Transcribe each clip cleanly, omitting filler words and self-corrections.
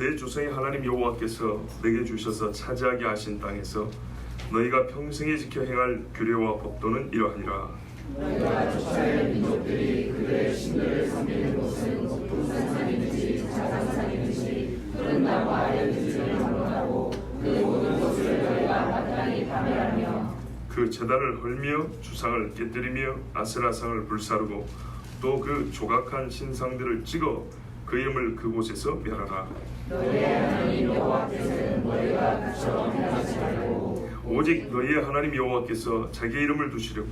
내 조상의 하나님 여호와께서 내게 주셔서 차지하게 하신 땅에서 너희가 평생에 지켜 행할 규례와 법도는 이러하니라. 너희가 쫓아낼 민족들이 그들의 신들을 섬기는 곳은 높은 산이든지 작은 산이든지 푸른 나무 아래든지를 방문하고 그 모든 곳을 너희가 마땅히 파멸하며 그 제단을 헐며 주상을 깨뜨리며 아세라상을 불사르고 또 그 조각한 신상들을 찍어 그 이름을 그곳에서 멸하라. 너희의 하나님 여호와께서는 너희가 그처럼 행하지 말고 오직 너희의 하나님 여호와께서 자기 이름을 두시려고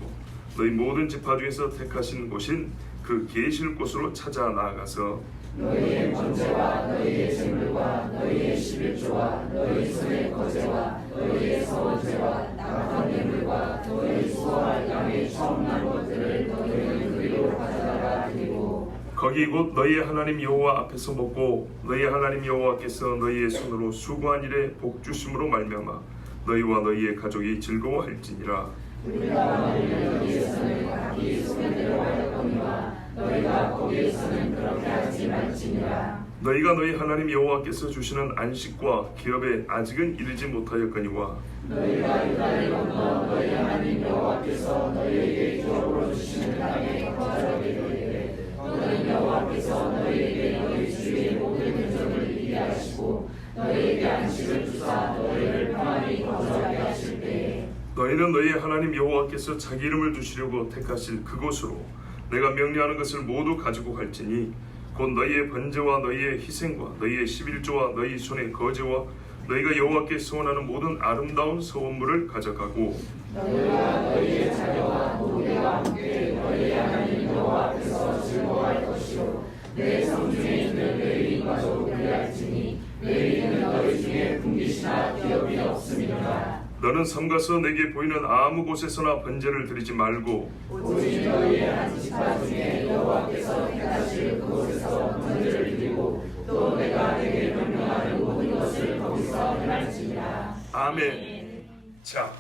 너희 모든 지파 중에서 택하신 곳인 그 계실 곳으로 찾아 나아가서 너희의 번제와 너희의 제물과 너희의 11조와 너희 손의 거제와 너희의 서원제와 낙한 예물과 너희 수호할 양의 처음 난 것들을 너희는 그리로 가져다가 드리고 거기 곧 너희의 하나님 여호와 앞에서 먹고 너희의 하나님 여호와께서 너희의 손으로 수고한 일에 복 주심으로 말미암아 너희와 너희의 가족이 즐거워할지니라. 우리가 너희를 여기에서는 각기 소견대로 하였거니와 너희가 거기에서는 그렇게 하지 말지니라. 너희가 너희 하나님 여호와께서 주시는 안식과 기업에 아직은 이르지 못하였거니와 너희가 유다를 건너 너희 하나님 여호와께서 너희에게 기업으로 주시는 땅에 거하게 되되 너는 여호와께서 너희에게 너희 주의 모든 근점을 이기게 하시고 너희에게 안식을 주사 너희를 평안히 거주하게 하실 때에 너희는 너희의 하나님 여호와께서 자기 이름을 두시려고 택하실 그곳으로 내가 명령하는 것을 모두 가지고 갈지니 곧 너희의 번제와 너희의 희생과 너희의 11조와 너희 손의 거제와 너희가 여호와께 소원하는 모든 아름다운 서원물을 가져가고 너희와 너희의 자녀와 노개와 함께 너희의 하나님 여호와 앞에서 즐거워할 것이요 내 성중에 있는 레위 가족 그리할지니 레위는 너희 중에 분깃이나 기업이 없음이니라. 너는 삼가서 내게 보이는 아무 곳에서나 번제를 드리지 말고 오직 너희의 한 지파 중에 여호와께서 택하실 그곳에서 번제를 드리고 또 내가 내게 명령하는 모든 것을 거기서 행할지니라. 아멘. 자,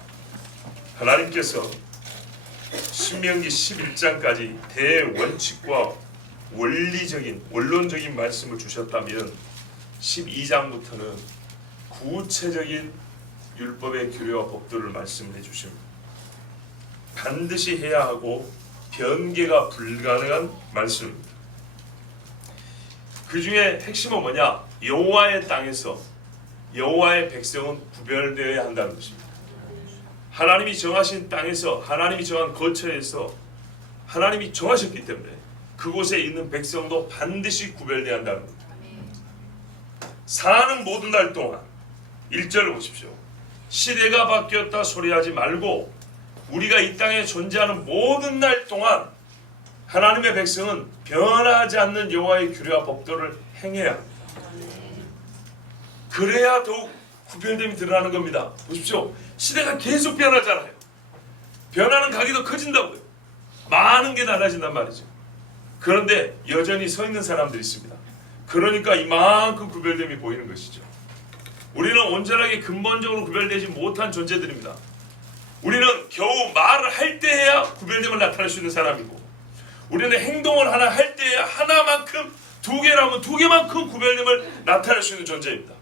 하나님께서 신명기 11장까지 대원칙과 원론적인 말씀을 주셨다면 12장부터는 구체적인 율법의 규례와 법도를 말씀해 주십니다. 반드시 해야 하고 변개가 불가능한 말씀입니다. 그 중에 핵심은 뭐냐? 여호와의 땅에서 여호와의 백성은 구별되어야 한다는 것입니다. 하나님이 정하신 땅에서 하나님이 정한 거처에서 하나님이 정하셨기 때문에 그곳에 있는 백성도 반드시 구별되어야 한다는 겁니다. 사는 모든 날 동안 1절을 보십시오. 시대가 바뀌었다 소리하지 말고 우리가 이 땅에 존재하는 모든 날 동안 하나님의 백성은 변하지 않는 여호와의 규례와 법도를 행해야 합니다. 그래야 더욱 구별됨이 드러나는 겁니다. 보십시오. 시대가 계속 변하잖아요. 변하는 가기도 커진다고요. 많은 게 달라진단 말이죠. 그런데 여전히 서 있는 사람들이 있습니다. 그러니까 이만큼 구별됨이 보이는 것이죠. 우리는 온전하게 근본적으로 구별되지 못한 존재들입니다. 우리는 겨우 말을 할 때 해야 구별됨을 나타낼 수 있는 사람이고 우리는 행동을 하나 할 때 하나만큼 두 개라면 두 개만큼 구별됨을 나타낼 수 있는 존재입니다.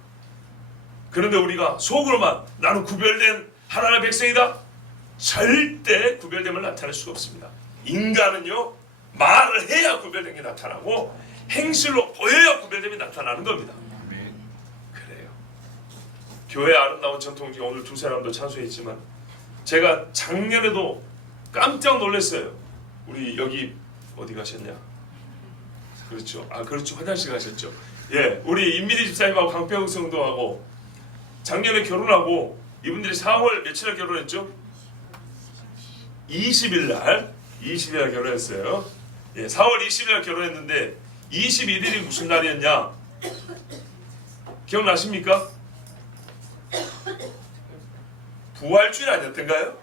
그런데 우리가 속으로만 나는 구별된 하나님의 백성이다? 절대 구별됨을 나타낼 수가 없습니다. 인간은요 말을 해야 구별된 게 나타나고 행실로 보여야 구별됨이 나타나는 겁니다. 그래요. 교회 아름다운 전통 중에 오늘 두 사람도 찬송했지만 제가 작년에도 깜짝 놀랐어요. 우리 여기 어디 가셨냐? 그렇죠. 그렇죠. 화장실 가셨죠. 예, 우리 임미리 집사님하고 강평 성도하고 작년에 결혼하고 이분들이 4월 며칠에 결혼했죠? 20일 날 결혼했어요. 예, 4월 20일 날 결혼했는데 21일이 무슨 날이었냐? 기억나십니까? 부활주일 아니었던가요?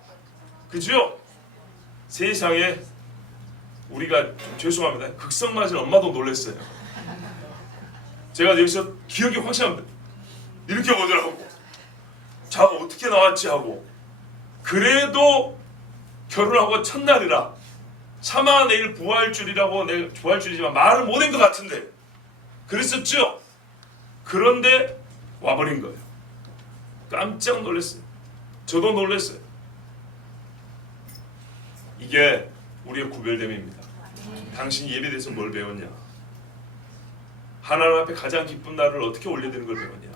그죠? 세상에 우리가 죄송합니다. 극성 맞은 엄마도 놀랐어요. 제가 여기서 기억이 확실합니다. 이렇게 보더라고. 자가 어떻게 나왔지 하고. 그래도 결혼하고 첫날이라 차마 내일 부활주일이라고 내가 부활주일이지만 말을 못한 것 같은데 그랬었죠? 그런데 와버린 거예요. 깜짝 놀랐어요. 저도 놀랐어요. 이게 우리의 구별됨입니다. 당신 예배대에서 뭘 배웠냐? 하나님 앞에 가장 기쁜 날을 어떻게 올려드리는 걸 배웠냐?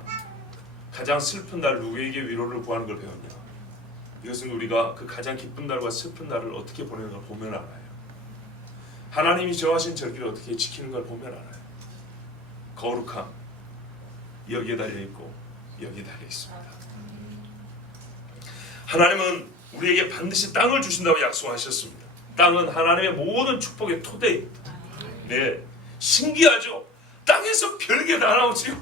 가장 슬픈 날 누구에게 위로를 구하는 걸 배웠냐? 이것은 우리가 그 가장 기쁜 날과 슬픈 날을 어떻게 보내는 걸 보면 알아요. 하나님이 정하신 절기를 어떻게 지키는 걸 보면 알아요. 거룩함 여기에 달려있고 여기에 달려있습니다. 하나님은 우리에게 반드시 땅을 주신다고 약속하셨습니다. 땅은 하나님의 모든 축복의 토대입니다. 네, 신기하죠? 땅에서 별게 다 나오지요.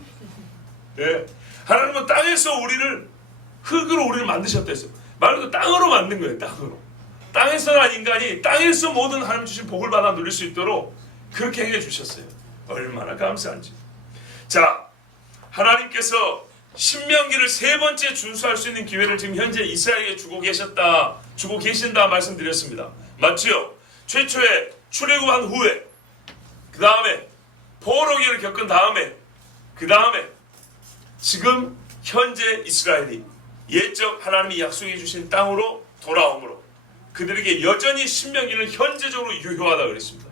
네, 하나님은 땅에서 우리를 흙으로 우리를 만드셨다 했어요. 말 그대로 땅으로 만든 거예요. 땅으로. 땅에서 난 인간이 땅에서 모든 하나님 주신 복을 받아 누릴 수 있도록 그렇게 해 주셨어요. 얼마나 감사한지. 자, 하나님께서 신명기를 세 번째 준수할 수 있는 기회를 지금 현재 이스라엘에게 주고 계신다 말씀드렸습니다. 맞지요? 최초에 출애굽한 후에, 그 다음에 포로기를 겪은 다음에, 그 다음에 지금 현재 이스라엘이 옛적 하나님이 약속해 주신 땅으로 돌아오므로 그들에게 여전히 신명기는 현재적으로 유효하다 그랬습니다.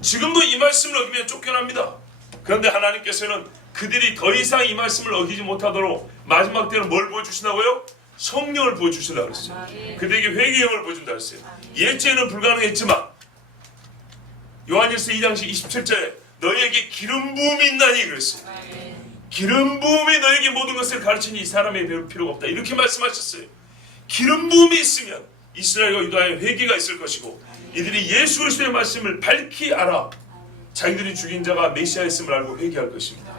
지금도 이 말씀을 어기면 쫓겨납니다. 그런데 하나님께서는 그들이 더 이상 이 말씀을 어기지 못하도록 마지막 때는 뭘 보여주시나고요? 성령을 보여주시라고 그랬어요. 그들에게 회개의 영을 보여준다 그랬어요. 옛죄는 불가능했지만 요한일서 2장 27절에 너희에게 기름 부음이 있나니 그랬어요. 기름 부음이 너에게 모든 것을 가르치니 이 사람에게 배울 필요가 없다. 이렇게 말씀하셨어요. 기름 부음이 있으면 이스라엘과 유다의 회개가 있을 것이고 이들이 예수 그리스도의 말씀을 밝히 알아 자기들이 죽인 자가 메시아였음을 알고 회개할 것입니다.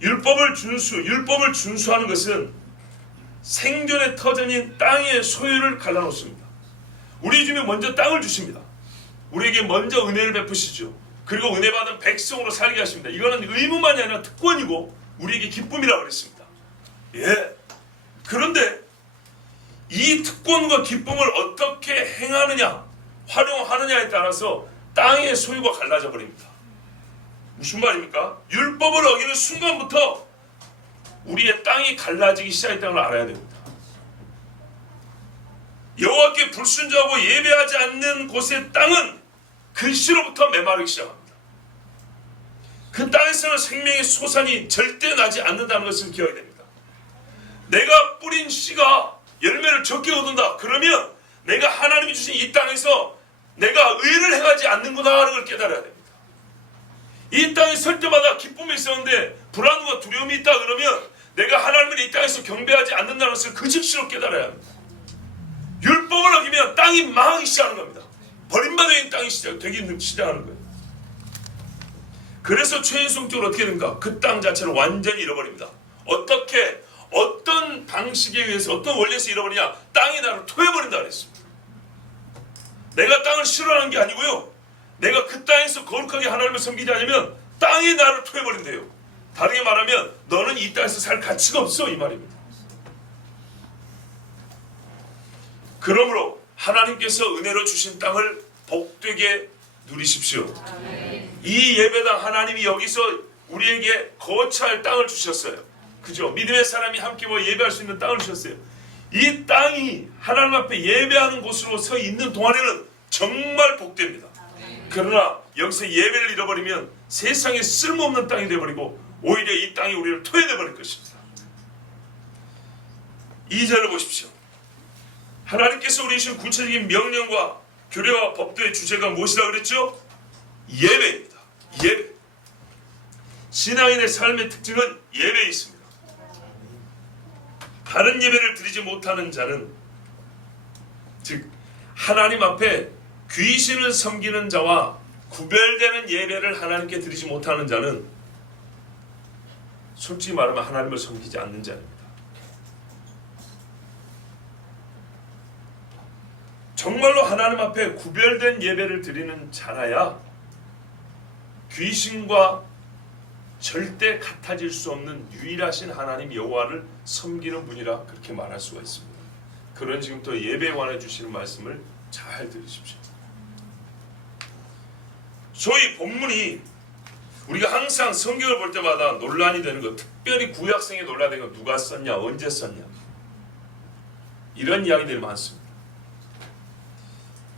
율법을 준수하는 것은 생존의 터전인 땅의 소유를 갈라놓습니다. 우리 주님은 먼저 땅을 주십니다. 우리에게 먼저 은혜를 베푸시죠. 그리고 은혜 받은 백성으로 살게 하십니다. 이거는 의무만이 아니라 특권이고 우리에게 기쁨이라고 그랬습니다. 예. 그런데 이 특권과 기쁨을 어떻게 행하느냐, 활용하느냐에 따라서 땅의 소유가 갈라져 버립니다. 무슨 말입니까? 율법을 어기는 순간부터 우리의 땅이 갈라지기 시작했다는 걸 알아야 됩니다. 여호와께 불순종하고 예배하지 않는 곳의 땅은 글씨로부터 메마르기 시작합니다. 그 땅에서는 생명의 소산이 절대 나지 않는다는 것을 기억해야 됩니다. 내가 뿌린 씨가 열매를 적게 얻는다. 그러면 내가 하나님이 주신 이 땅에서 내가 의를 행하지 않는구나 하는 걸 깨달아야 됩니다. 이 땅에 설 때마다 기쁨이 있었는데 불안과 두려움이 있다 그러면 내가 하나님을 이 땅에서 경배하지 않는다는 것을 그 즉시로 깨달아야 합니다. 율법을 어기면 땅이 망하기 시작하는 겁니다. 버림받은 땅이 되기 시작하는 거예요. 그래서 최인성적으로 어떻게 됩니까? 그 땅 자체를 완전히 잃어버립니다. 어떻게 어떤 방식에 의해서 어떤 원리에서 잃어버리냐? 땅이 나를 토해버린다 그랬습니다. 내가 땅을 싫어하는 게 아니고요. 내가 그 땅에서 거룩하게 하나님을 섬기지 않으면 땅이 나를 토해버린대요. 다르게 말하면 너는 이 땅에서 살 가치가 없어 이 말입니다. 그러므로 하나님께서 은혜로 주신 땅을 복되게 누리십시오. 이 예배당 하나님이 여기서 우리에게 거처할 땅을 주셨어요. 그죠? 믿음의 사람이 함께 모여 예배할 수 있는 땅을 주셨어요. 이 땅이 하나님 앞에 예배하는 곳으로 서 있는 동안에는 정말 복됩니다. 그러나 여기서 예배를 잃어버리면 세상에 쓸모없는 땅이 되어버리고 오히려 이 땅이 우리를 토해내버릴 것입니다. 2절을 보십시오. 하나님께서 우리 주신 구체적인 명령과 규례와 법도의 주제가 무엇이라 그랬죠? 예배입니다. 예배. 신앙인의 삶의 특징은 예배에 있습니다. 다른 예배를 드리지 못하는 자는 즉 하나님 앞에 귀신을 섬기는 자와 구별되는 예배를 하나님께 드리지 못하는 자는 솔직히 말하면 하나님을 섬기지 않는 자입니다. 정말로 하나님 앞에 구별된 예배를 드리는 자라야 귀신과 절대 같아질 수 없는 유일하신 하나님 여호와를 섬기는 분이라 그렇게 말할 수가 있습니다. 그런 지금부터 예배에 관해 주시는 말씀을 잘 들으십시오. 저희 본문이 우리가 항상 성경을 볼 때마다 논란이 되는 것, 특별히 구약성에 논란이 되는 것, 누가 썼냐, 언제 썼냐, 이런 이야기들이 많습니다.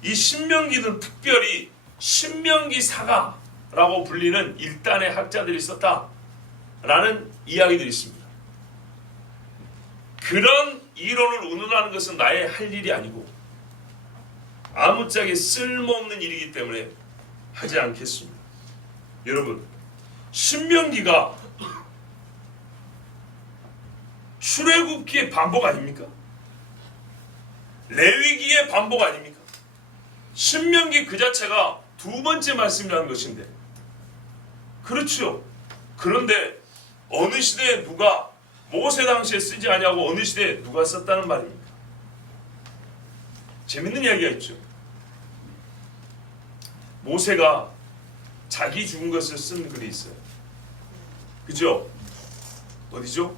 이 신명기는 특별히 신명기 사가라고 불리는 일단의 학자들이 썼다라는 이야기들이 있습니다. 그런 이론을 운운하는 것은 나의 할 일이 아니고 아무짝에 쓸모없는 일이기 때문에 하지 않겠습니다. 여러분, 신명기가 출애굽기의 반복 아닙니까? 레위기의 반복 아닙니까? 신명기 그 자체가 두 번째 말씀이라는 것인데, 그렇죠. 그런데 어느 시대에 누가 모세 당시에 쓰지 않냐고 어느 시대에 누가 썼다는 말입니까? 재밌는 이야기가 있죠. 모세가 자기 죽은 것을 쓴 글이 있어요. 그죠? 어디죠?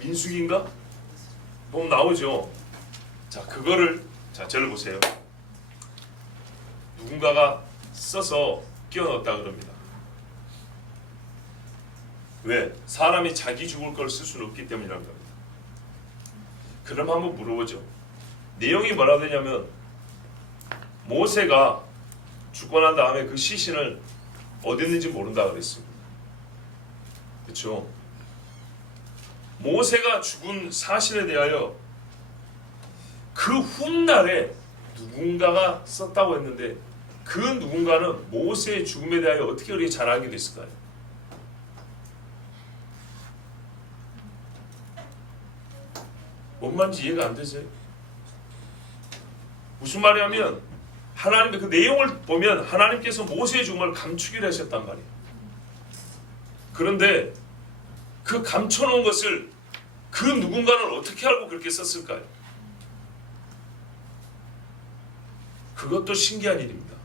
민수기인가? 보면 나오죠. 자, 그거를, 자, 저를 보세요. 누군가가 써서 끼워 넣었다 그럽니다. 왜? 사람이 자기 죽을 걸 쓸 수는 없기 때문이라는 겁니다. 그럼 한번 물어보죠. 내용이 뭐라 되냐면, 모세가 죽고 난 다음에 그 시신을 어디 있는지 모른다 그랬습니다. 그렇죠? 모세가 죽은 사실에 대하여 그 훗날에 누군가가 썼다고 했는데, 그 누군가는 모세의 죽음에 대하여 어떻게 우리가 잘 알게 됐을까요? 뭔 말인지 이해가 안 되세요? 무슨 말이냐면, 하나님의 그 내용을 보면 하나님께서 모세의 죽음을 감추기로 하셨단 말이에요. 그런데 그 감춰놓은 것을 그 누군가는 어떻게 알고 그렇게 썼을까요? 그것도 신기한 일입니다.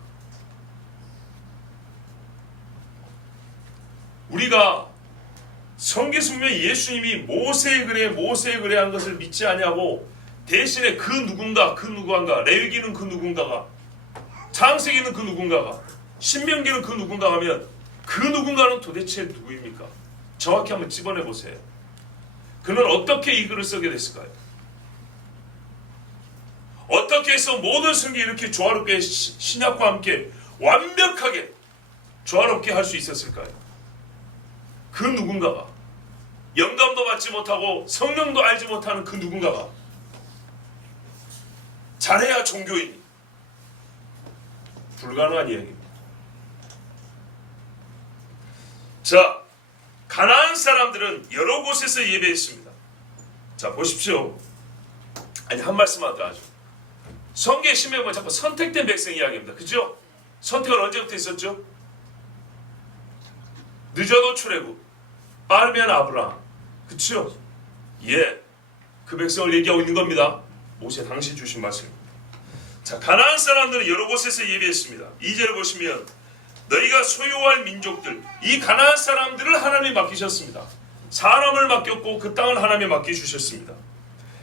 우리가 성경에서 보면 예수님이 모세의 글에 한 것을 믿지 아니하고 대신에 그 누군가, 레위기는 그 누군가가, 창세기는 그 누군가가, 신명기는 그 누군가 하면 그 누군가는 도대체 누구입니까? 정확히 한번 집어내 보세요. 그는 어떻게 이 글을 쓰게 됐을까요? 어떻게 해서 모든 성경이 이렇게 조화롭게 신약과 함께 완벽하게 조화롭게 할 수 있었을까요? 그 누군가가, 영감도 받지 못하고 성령도 알지 못하는 그 누군가가 잘해야 종교인이, 불가능한 이야기입니다. 자, 가나안 사람들은 여러 곳에서 예배했습니다. 자, 보십시오. 아니, 한 말씀만 더 하죠. 성경에 신명은 자꾸 선택된 백성 이야기입니다. 그죠? 선택은 언제부터 있었죠? 늦어도 출애굽, 빠르면 아브라함. 그쵸? 예, 그 백성을 얘기하고 있는 겁니다. 모세 당시 주신 말씀입니다. 자, 가나안 사람들은 여러 곳에서 예배했습니다. 2절을 보시면 너희가 소유할 민족들, 이 가나안 사람들을 하나님이 맡기셨습니다. 사람을 맡겼고 그 땅을 하나님이 맡겨주셨습니다.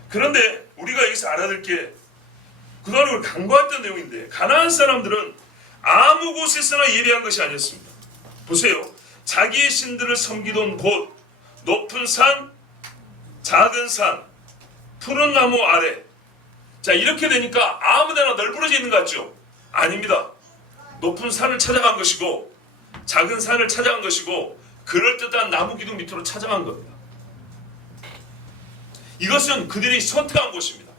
그런데 우리가 여기서 알아들 게, 그동안 우리 강조했던 내용인데, 가나안 사람들은 아무 곳에서나 예배한 것이 아니었습니다. 보세요. 자기의 신들을 섬기던 곳, 높은 산, 작은 산, 푸른 나무 아래. 자, 이렇게 되니까 아무데나 널브러져 있는 것 같죠? 아닙니다. 높은 산을 찾아간 것이고, 작은 산을 찾아간 것이고, 그럴듯한 나무 기둥 밑으로 찾아간 겁니다. 이것은 그들이 선택한 곳입니다.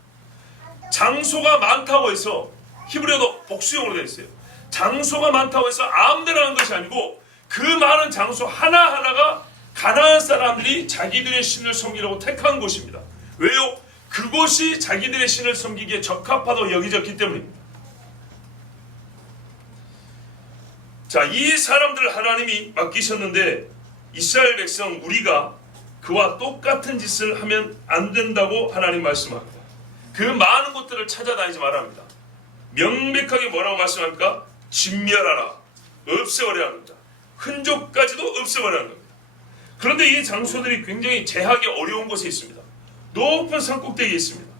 장소가 많다고 해서, 히브리어도 복수형으로 되어 있어요. 장소가 많다고 해서 아무데나 한 것이 아니고, 그 많은 장소 하나하나가 가나안 사람들이 자기들의 신을 섬기려고 택한 곳입니다. 왜요? 그곳이 자기들의 신을 섬기기에 적합하다고 여겨졌기 때문입니다. 자, 이 사람들을 하나님이 맡기셨는데, 이스라엘 백성 우리가 그와 똑같은 짓을 하면 안 된다고 하나님 말씀합니다. 그 많은 곳들을 찾아다니지 말합니다. 명백하게 뭐라고 말씀합니까? 진멸하라, 없애버려야 합니다. 흔적까지도 없애버려야 합니다. 그런데 이 장소들이 굉장히 제하기 어려운 곳에 있습니다. 높은 산꼭대기에 있습니다.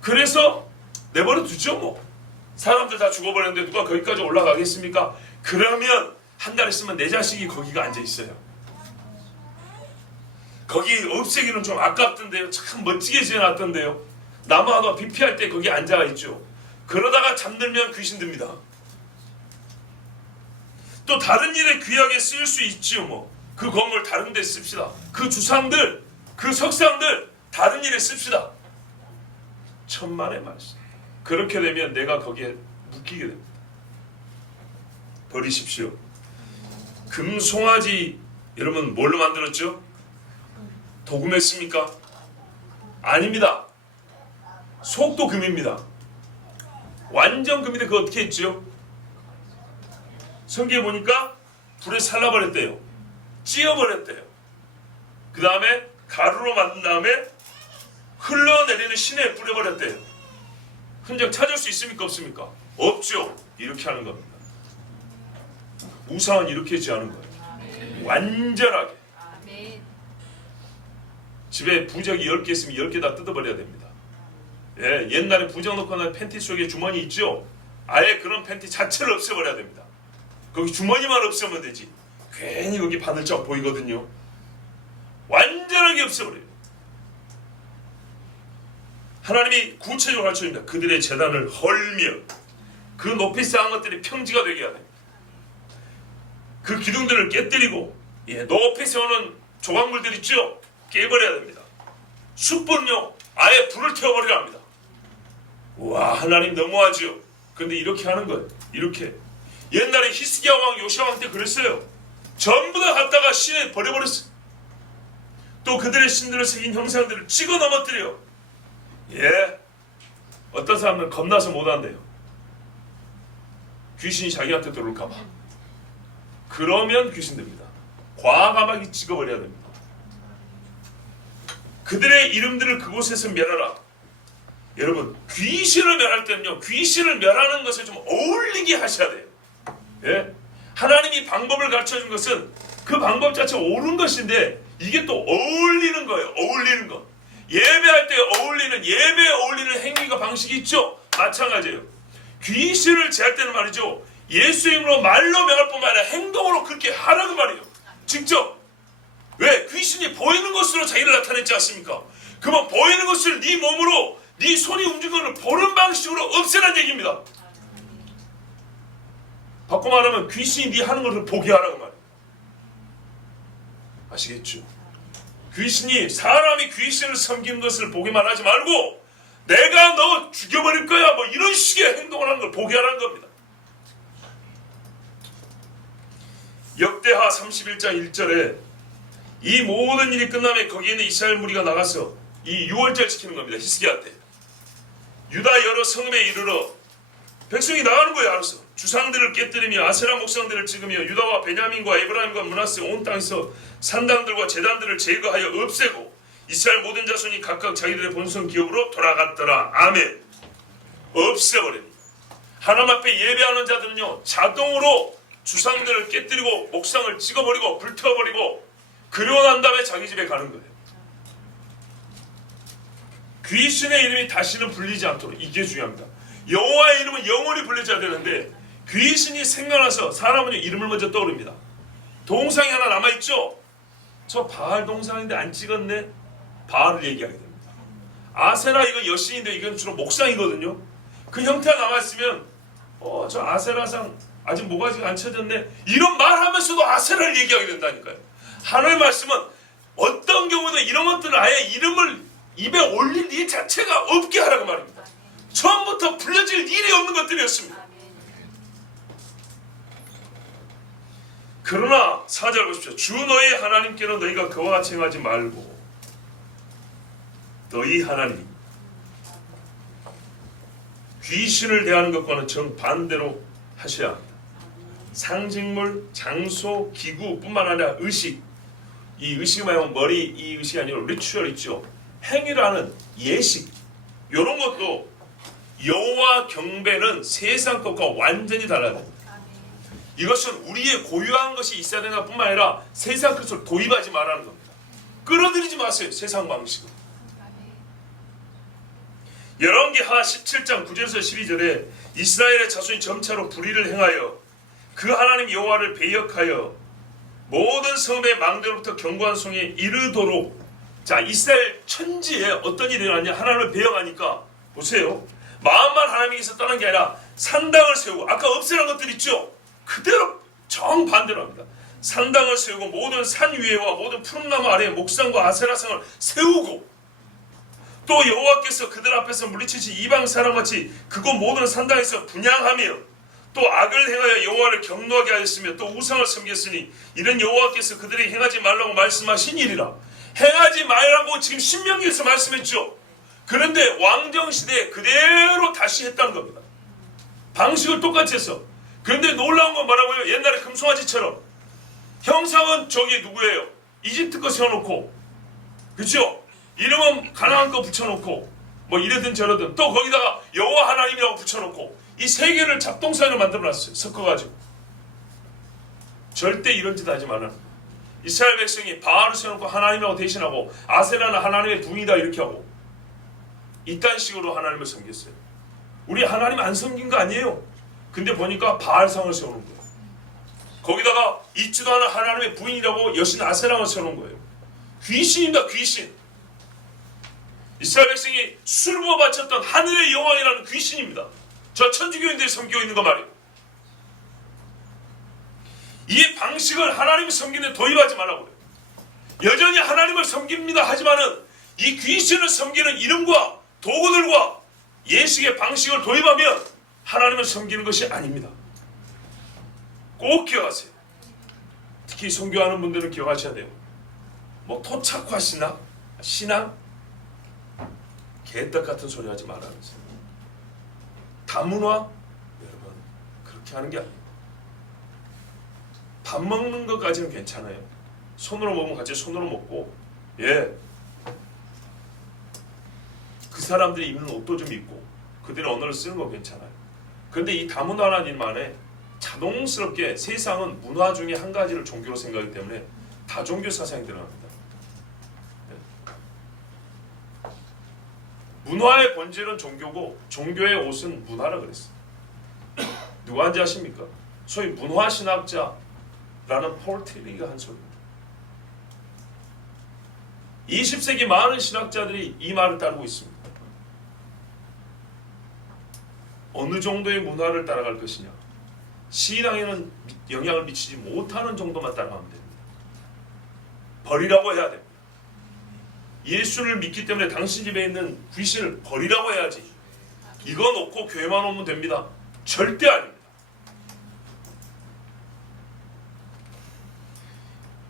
그래서 내버려 두죠 뭐. 사람들 다 죽어버렸는데 누가 거기까지 올라가겠습니까? 그러면 한 달 있으면 내 자식이 거기가 앉아 있어요. 거기 없애기는 좀 아깝던데요. 참 멋지게 지어놨던데요. 나무하고 비피할 때 거기 앉아 있죠. 그러다가 잠들면 귀신 듭니다. 또 다른 일에 귀하게 쓰일 수 있지요. 뭐 그 건물 다른 데 씁시다. 그 주상들, 그 석상들 다른 일에 씁시다. 천만의 말씀. 그렇게 되면 내가 거기에 묶이게 됩니다. 버리십시오. 금송아지 여러분 뭘로 만들었죠? 도금했습니까? 아닙니다. 속도 금입니다. 완전 금인데 그거 어떻게 했죠? 성경에 보니까 불에 살라버렸대요. 찧어버렸대요. 그 다음에 가루로 만든 다음에 흘러내리는 시내에 뿌려버렸대요. 흔적 찾을 수 있습니까? 없습니까? 없죠. 이렇게 하는 겁니다. 우상은 이렇게 하지 않은 거예요. 완전하게. 집에 부적이 10개 있으면 10개 다 뜯어버려야 됩니다. 예, 옛날에 부적 넣고 난 팬티 속에 주머니 있죠? 아예 그런 팬티 자체를 없애버려야 됩니다. 거기 주머니만 없애면 되지. 괜히 거기 바늘자국 보이거든요. 완전하게 없애버려요. 하나님이 구체적으로 가르쳐줍니다. 그들의 제단을 헐며 그 높이 쌓은 것들이 평지가 되게 해야 됩니다. 그 기둥들을 깨뜨리고 높이 세우는 조각물들 있죠? 깨버려야 됩니다. 숯불은요 아예 불을 태워버리려 합니다. 와 하나님 너무하죠. 근데 이렇게 하는 거예요. 이렇게 옛날에 히스기야 왕 요시야 왕 때 그랬어요. 전부 다 갖다가 신에 버려버렸어요. 또 그들의 신들을 새긴 형상들을 찍어 넘어뜨려. 어떤 사람은 겁나서 못한대요. 귀신이 자기한테 들어올까봐. 그러면 귀신 됩니다. 과감하게 찍어버려야 됩니다. 그들의 이름들을 그곳에서 멸하라. 여러분 귀신을 멸할 때는요 귀신을 멸하는 것을 좀 어울리게 하셔야 돼요. 하나님이 방법을 가르쳐준 것은 그 방법 자체가 옳은 것인데 이게 또 어울리는 거예요. 어울리는 것. 예배할 때 어울리는 예배에 어울리는 행위가 방식이 있죠. 마찬가지예요. 귀신을 제할 때는 말이죠. 예수의 이름으로 말로 명할 뿐만 아니라 행동으로 그렇게 하라고 말이에요. 직접. 왜? 귀신이 보이는 것으로 자기를 나타냈지 않습니까? 그러면 보이는 것을 네 몸으로 네 손이 움직이는 것을 보는 방식으로 없애라는 얘기입니다. 바꿔 말하면 귀신이 네 하는 것을 보게 하라고 말이에요. 아시겠죠? 귀신이 사람이 귀신을 섬기는 것을 보기만 하지 말고 내가 너 죽여버릴 거야 뭐 이런 식의 행동을 하는 걸 보게 하라는 겁니다. 역대하 31장 1절에 이 모든 일이 끝나면 거기에 있는 이스라엘 무리가 나가서 이 유월절 지키는 겁니다. 히스기야 때. 유다 여러 성읍에 이르러 백성이 나가는 거예요. 알았어. 주상들을 깨뜨리며 아세라 목상들을 찍으며 유다와 베냐민과 에브라임과 므낫세 온 땅에서 산당들과 제단들을 제거하여 없애고 이스라엘 모든 자손이 각각 자기들의 본성 기업으로 돌아갔더라. 아멘. 없애버립니다. 하나님 앞에 예배하는 자들은요 자동으로 주상들을 깨뜨리고 목상을 찍어버리고 불태워버리고 그리고 난 다음에 자기 집에 가는 거예요. 귀신의 이름이 다시는 불리지 않도록 이게 중요합니다. 여호와의 이름은 영원히 불려져야 되는데 귀신이 생겨나서 사람은 이름을 먼저 떠오릅니다. 동상이 하나 남아있죠? 저 바알 동상인데 안 찍었네? 바알을 얘기하게 됩니다. 아세라 이건 여신인데 이건 주로 목상이거든요. 그 형태가 남아있으면 저 아세라상 아직 모가지가 안 쳐졌네 이런 말하면서도 아세라를 얘기하게 된다니까요. 하나님의 말씀은 어떤 경우든 이런 것들은 아예 이름을 입에 올릴 일 자체가 없게 하라고 말입니다. 처음부터 불려질 일이 없는 것들이었습니다. 그러나 4절 보십시오. 주 너희 하나님께는 너희가 그와 같이 행하지 말고 너희 하나님 귀신을 대하는 것과는 정반대로 하셔야 합니다. 상징물, 장소, 기구 뿐만 아니라 의식. 이 의식이 말하면 머리 이 의식이 아니라 리추얼 있죠. 행위라는 예식. 이런 것도 여호와 경배는 세상 것과 완전히 달라야 됩니다. 이것은 우리의 고유한 것이 있어야 되는 것뿐만 아니라 세상 것을 도입하지 말라는 겁니다. 끌어들이지 마세요. 세상 방식을. 열왕기하 17장 9절에서 12절에 이스라엘의 자손이 점차로 불의를 행하여 그 하나님 여호와를 배역하여 모든 성읍의 망대로부터 견고한 성에 이르도록. 자, 이스라엘 천지에 어떤 일이 일어났냐? 하나님을 배역하니까 보세요. 마음만 하나님께서 떠난 게 아니라 산당을 세우고, 아까 없애는 것들 있죠? 그대로 정반대로 합니다. 산당을 세우고 모든 산 위에와 모든 푸른나무 아래에 목상과 아세라상을 세우고, 또 여호와께서 그들 앞에서 물리치신 이방 사람같이 그곳 모든 산당에서 분향하며, 또 악을 행하여 여호와를 경노하게 하였으며 또 우상을 섬겼으니 이런 여호와께서 그들이 행하지 말라고 말씀하신 일이라. 행하지 말라고 지금 신명기에서 말씀했죠. 그런데 왕정시대에 그대로 다시 했다는 겁니다. 방식을 똑같이 했어. 그런데 놀라운 건 뭐라고요? 옛날에 금송아지처럼 형상은 저기 누구예요? 이집트 거 세워놓고, 그렇죠? 이름은 가나안 거 붙여놓고, 뭐 이러든 저러든, 또 거기다가 여호와 하나님이라고 붙여놓고, 이 세 개를 잡동사니로 만들어놨어요. 섞어가지고. 절대 이런 짓 하지 말라. 이스라엘 백성이 바알을 세워놓고 하나님이라고 대신하고, 아세라는 하나님의 부인이다 이렇게 하고, 이딴 식으로 하나님을 섬겼어요. 우리 하나님 안 섬긴 거 아니에요. 근데 보니까 바알상을 세우는 거예요. 거기다가 있지도 않은 하나님의 부인이라고 여신 아세라를 세우는 거예요. 귀신입니다. 귀신. 이스라엘 백성이 술 부어 바쳤던 하늘의 여왕이라는 귀신입니다. 저 천주교인들이 섬기고 있는 거 말이에요. 이 방식을 하나님을 섬기는 데 도입하지 말라고 그래요. 여전히 하나님을 섬깁니다 하지만은 이 귀신을 섬기는 이름과 도구들과 예식의 방식을 도입하면 하나님을 섬기는 것이 아닙니다. 꼭 기억하세요. 특히 선교하는 분들은 기억하셔야 돼요. 뭐 토착화 신앙 개떡 같은 소리 하지 말아주세요. 다문화 여러분 그렇게 하는 게 아니에요. 밥 먹는 것까지는 괜찮아요. 손으로 먹으면 같이 손으로 먹고, 예, 그 사람들이 입는 옷도 좀 입고 그들의 언어를 쓰는 거 괜찮아요. 그런데 이 다문화라는 안에 자동스럽게 세상은 문화 중에 한 가지를 종교로 생각하기 때문에 다종교 사상이 들어갑니다. 문화의 본질은 종교고 종교의 옷은 문화라 그랬어요. 누가 한지 아십니까? 소위 문화신학자라는 폴 틸리가 한 소리입니다. 20세기 많은 신학자들이 이 말을 따르고 있습니다. 어느 정도의 문화를 따라갈 것이냐, 신앙에는 영향을 미치지 못하는 정도만 따라가면 됩니다. 버리라고 해야 됩니다. 예수를 믿기 때문에 당신 집에 있는 귀신을 버리라고 해야지, 이거 놓고 교회만 오면 됩니다. 절대 아닙니다.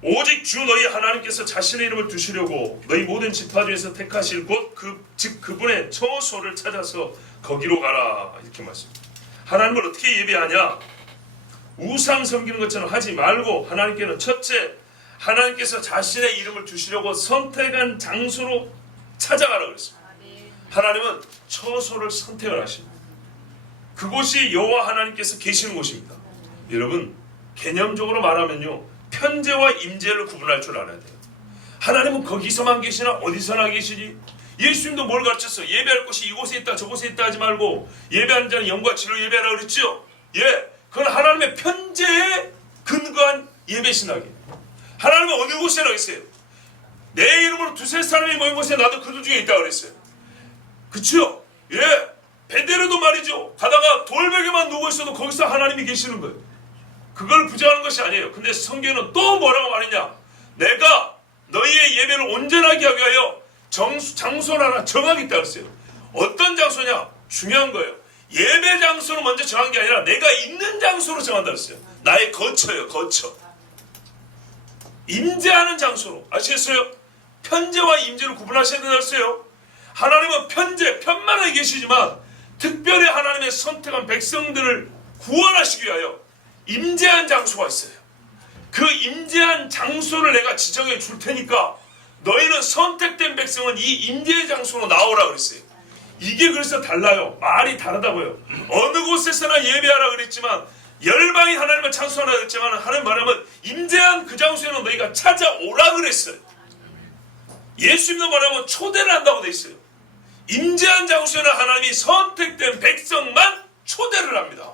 오직 주 너희 하나님께서 자신의 이름을 두시려고 너희 모든 지파 중에서 택하실 곳 즉 그분의 처소를 찾아서 거기로 가라, 이렇게 말씀합니다. 하나님을 어떻게 예배하냐? 우상 섬기는 것처럼 하지 말고 하나님께는 첫째, 하나님께서 자신의 이름을 두시려고 선택한 장소로 찾아가라 그랬습니다. 하나님은 처소를 선택을 하십니다. 그곳이 여호와 하나님께서 계시는 곳입니다. 여러분, 개념적으로 말하면요, 편재와 임재를 구분할 줄 알아야 돼요. 하나님은 거기서만 계시나 어디서나 계시지? 예수님도 뭘 가르쳤어? 예배할 곳이 이곳에 있다 저곳에 있다 하지 말고 예배하는 자는 영과 진리로 예배하라 그랬죠? 예, 그건 하나님의 편재에 근거한 예배 신학이에요. 하나님은 어느 곳에나 있어요. 내 이름으로 두세 사람이 모인 곳에 나도 그들 중에 있다 그랬어요. 그쵸? 예, 베델에도 말이죠. 가다가 돌베개만 누워 있어도 거기서 하나님이 계시는 거예요. 그걸 부정하는 것이 아니에요. 근데 성경은 또 뭐라고 말했냐? 내가 너희의 예배를 온전하게 하기 위하여 장소를 하나 정하겠다 그랬어요. 어떤 장소냐? 중요한 거예요. 예배 장소를 먼저 정한 게 아니라 내가 있는 장소로 정한다 그랬어요. 나의 거처예요. 거처. 임재하는 장소로. 아시겠어요? 편재와 임재를 구분하셔야 된다 그랬어요. 하나님은 편재, 편만하게 계시지만 특별히 하나님의 선택한 백성들을 구원하시기 위하여 임재한 장소가 있어요. 그 임재한 장소를 내가 지정해 줄 테니까 너희는 선택된 백성은 이 임재의 장소로 나오라 그랬어요. 이게 그래서 달라요. 말이 다르다고요. 어느 곳에서나 예배하라 그랬지만, 열방이 하나님을 창수하라 그랬지만, 하나님 말하면 임재한 그 장소에는 너희가 찾아오라 그랬어요. 예수님도 말하면 초대를 한다고 돼 있어요. 임재한 장소에는 하나님이 선택된 백성만 초대를 합니다.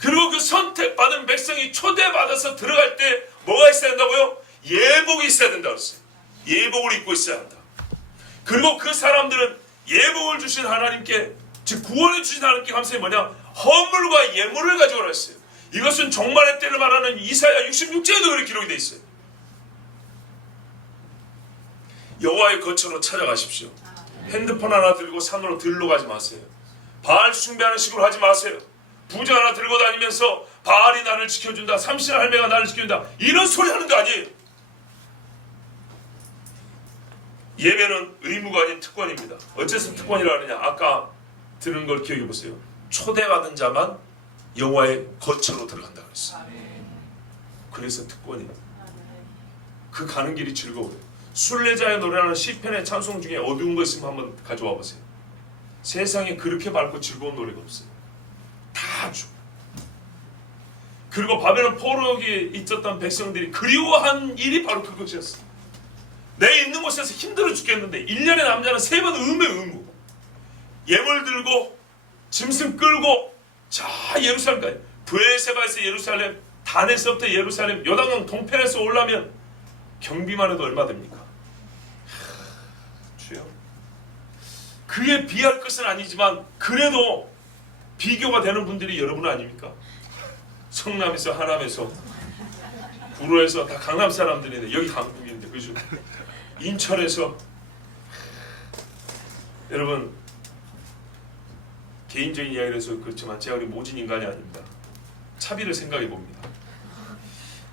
그리고 그 선택받은 백성이 초대받아서 들어갈 때 뭐가 있어야 된다고요? 예복이 있어야 된다고 했어요. 예복을 입고 있어야 한다. 그리고 그 사람들은 예복을 주신 하나님께, 즉 구원을 주신 하나님께 감사히 뭐냐? 허물과 예물을 가져오라 했어요. 이것은 종말의 때를 말하는 이사야 66장에도 그렇게 기록이 되어 있어요. 여호와의 거처로 찾아가십시오. 핸드폰 하나 들고 산으로 들러 가지 마세요. 바알 숭배하는 식으로 하지 마세요. 부자 하나 들고 다니면서 바알이 나를 지켜준다, 삼신 할매가 나를 지켜준다, 이런 소리 하는 거 아니에요. 예배는 의무가 아닌 특권입니다. 어째서 특권이라 하느냐? 아까 들은 걸 기억해 보세요. 초대받은 자만 여호와의 거처로 들어간다 그랬어요. 그래서 특권이에요. 그 가는 길이 즐거워요. 순례자의 노래라는 시편의 찬송 중에 어두운 거 있으면 한번 가져와 보세요. 세상에 그렇게 밝고 즐거운 노래가 없어요. 다 죽어. 그리고 바벨론 포로기에 있었던 백성들이 그리워한 일이 바로 그것이었어요. 내 있는 곳에서 힘들어 죽겠는데 1년에 남자는 3번 의무. 예물 들고 짐승 끌고 자 예루살렘까지, 브에세바에서 예루살렘, 단에서부터 예루살렘, 요단강 동편에서 올라면 경비만 해도 얼마 됩니까? 주여, 그에 비할 것은 아니지만 그래도 비교가 되는 분들이 여러분 아닙니까? 성남에서, 하남에서, 구로에서 다 강남 사람들인데, 여기 강북인데, 그죠? 인천에서. 여러분, 개인적인 이야기를 해서 그렇지만 제가 우리 모진 인간이 아닙니다. 차비를 생각해 봅니다.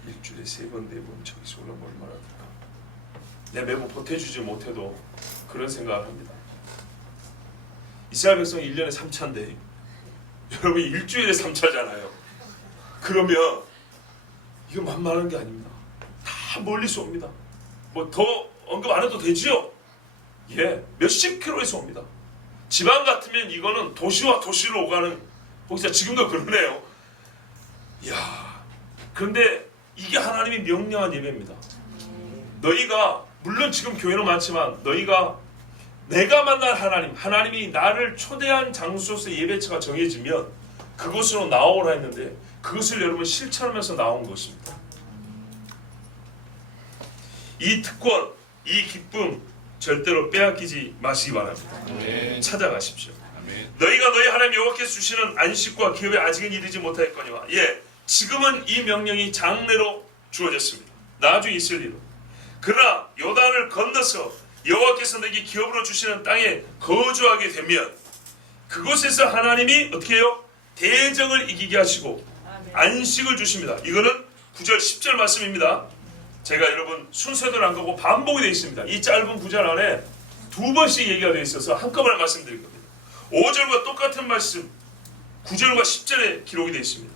일주일에 3번, 4번 저기서 올라오면 얼마나 될까? 내가 매번 보태주지 못해도 그런 생각을 합니다. 이스라엘 백성이 1년에 3차인데 여러분 일주일에 3차잖아요. 그러면 이거 만만한 게 아닙니다. 다 멀리서 옵니다. 뭐 더 언급 안 해도 되지요? 예, 몇십 킬로에서 옵니다. 지방 같으면 이거는 도시와 도시로 오가는, 혹시 지금도 그러네요. 이야, 그런데 이게 하나님이 명령한 예배입니다. 너희가, 물론 지금 교회는 많지만 너희가 내가 만난 하나님, 하나님이 나를 초대한 장소에서 예배처가 정해지면 그곳으로 나오라 했는데 그것을 여러분 실천하면서 나온 것입니다. 이 특권, 이 기쁨 절대로 빼앗기지 마시기 바랍니다. 아멘. 찾아가십시오. 아멘. 너희가 너희 하나님 여호와께서 주시는 안식과 기업에 아직은 이르지 못하였거니와, 예, 지금은 이 명령이 장래로 주어졌습니다. 나중에 있을 일은. 그러나 요단을 건너서 여호와께서 너에게 기업으로 주시는 땅에 거주하게 되면 그곳에서 하나님이 어떻게 해요? 대적을 이기게 하시고 안식을 주십니다. 이거는 9절 10절 말씀입니다. 제가 여러분 순서대로 안 가고 반복이 되어 있습니다. 이 짧은 구절 안에 2번씩 얘기가 되어 있어서 한꺼번에 말씀드릴 겁니다. 5절과 똑같은 말씀 9절과 10절에 기록이 되어 있습니다.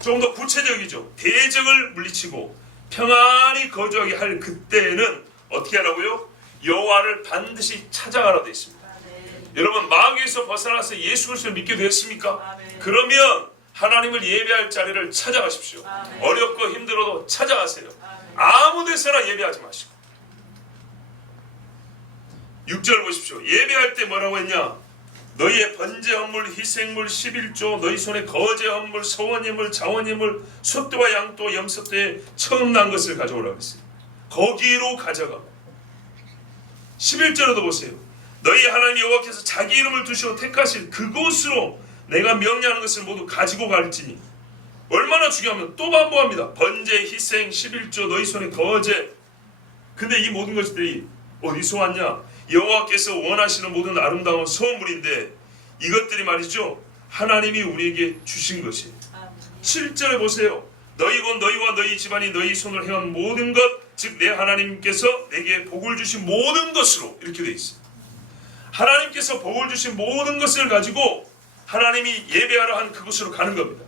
조금 더 구체적이죠. 대적을 물리치고 평안히 거주하게 할 그때에는 어떻게 하라고요? 여호와를 반드시 찾아가라 되어 있습니다. 여러분 마귀에서 벗어나서 예수 그리스도를 믿게 되었습니까? 그러면 하나님을 예배할 자리를 찾아가십시오. 어렵고 힘들어도 찾아가세요. 아무 데서나 예배하지 마시고. 6절 보십시오. 예배할 때 뭐라고 했냐? 너희의 번제 헌물, 희생물, 11조, 너희 손에 거제 헌물, 서원예물, 자원예물, 숫대와 양도, 염소떼에 처음 난 것을 가져오라고 했어요. 거기로 가져가고. 11절에도 보세요. 너희 하나님 여호와께서 자기 이름을 두시고 택하신 그곳으로 내가 명령하는 것을 모두 가지고 갈지니. 얼마나 중요하면 또 반복합니다. 번제, 희생, 11조, 너희 손에 거제. 근데 이 모든 것들이 어디서 왔냐? 여호와께서 원하시는 모든 아름다운 선물인데 이것들이 말이죠, 하나님이 우리에게 주신 것이에요. 7절에 보세요. 너희 곧 너희와 너희 집안이 너희 손을 해온 모든 것, 즉 내 하나님께서 내게 복을 주신 모든 것으로, 이렇게 돼 있어요. 하나님께서 복을 주신 모든 것을 가지고 하나님이 예배하러 한 그곳으로 가는 겁니다.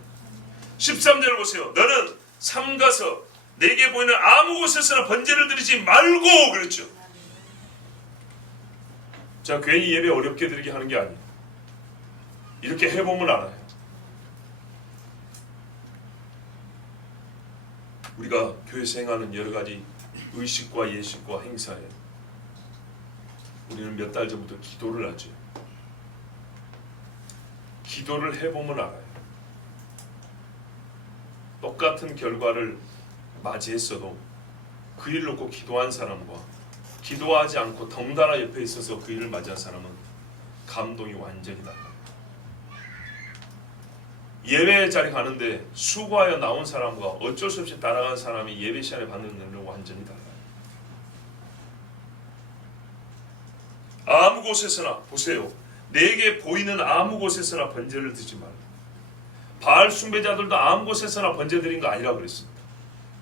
13절을 보세요. 너는 삼가서 내게 보이는 아무 곳에서나 번제를 드리지 말고, 그랬죠. 자, 괜히 예배 어렵게 드리게 하는 게 아니에요. 이렇게 해보면 알아요. 우리가 교회에서 행하는 여러 가지 의식과 예식과 행사에 우리는 몇 달 전부터 기도를 하죠. 기도를 해보면 알아요. 똑같은 결과를 맞이했어도 그 일을 놓고 기도한 사람과 기도하지 않고 덩달아 옆에 있어서 그 일을 맞이한 사람은 감동이 완전히 달라요. 예배 자리 가는데 수고하여 나온 사람과 어쩔 수 없이 따라간 사람이 예배 시간에 받는 은혜는 완전히 달라요. 아무 곳에서나 보세요. 내게 보이는 아무 곳에서나 번제를 드지 말라. 바알 숭배자들도 아무 곳에서나 번제 드린 거 아니라 그랬습니다.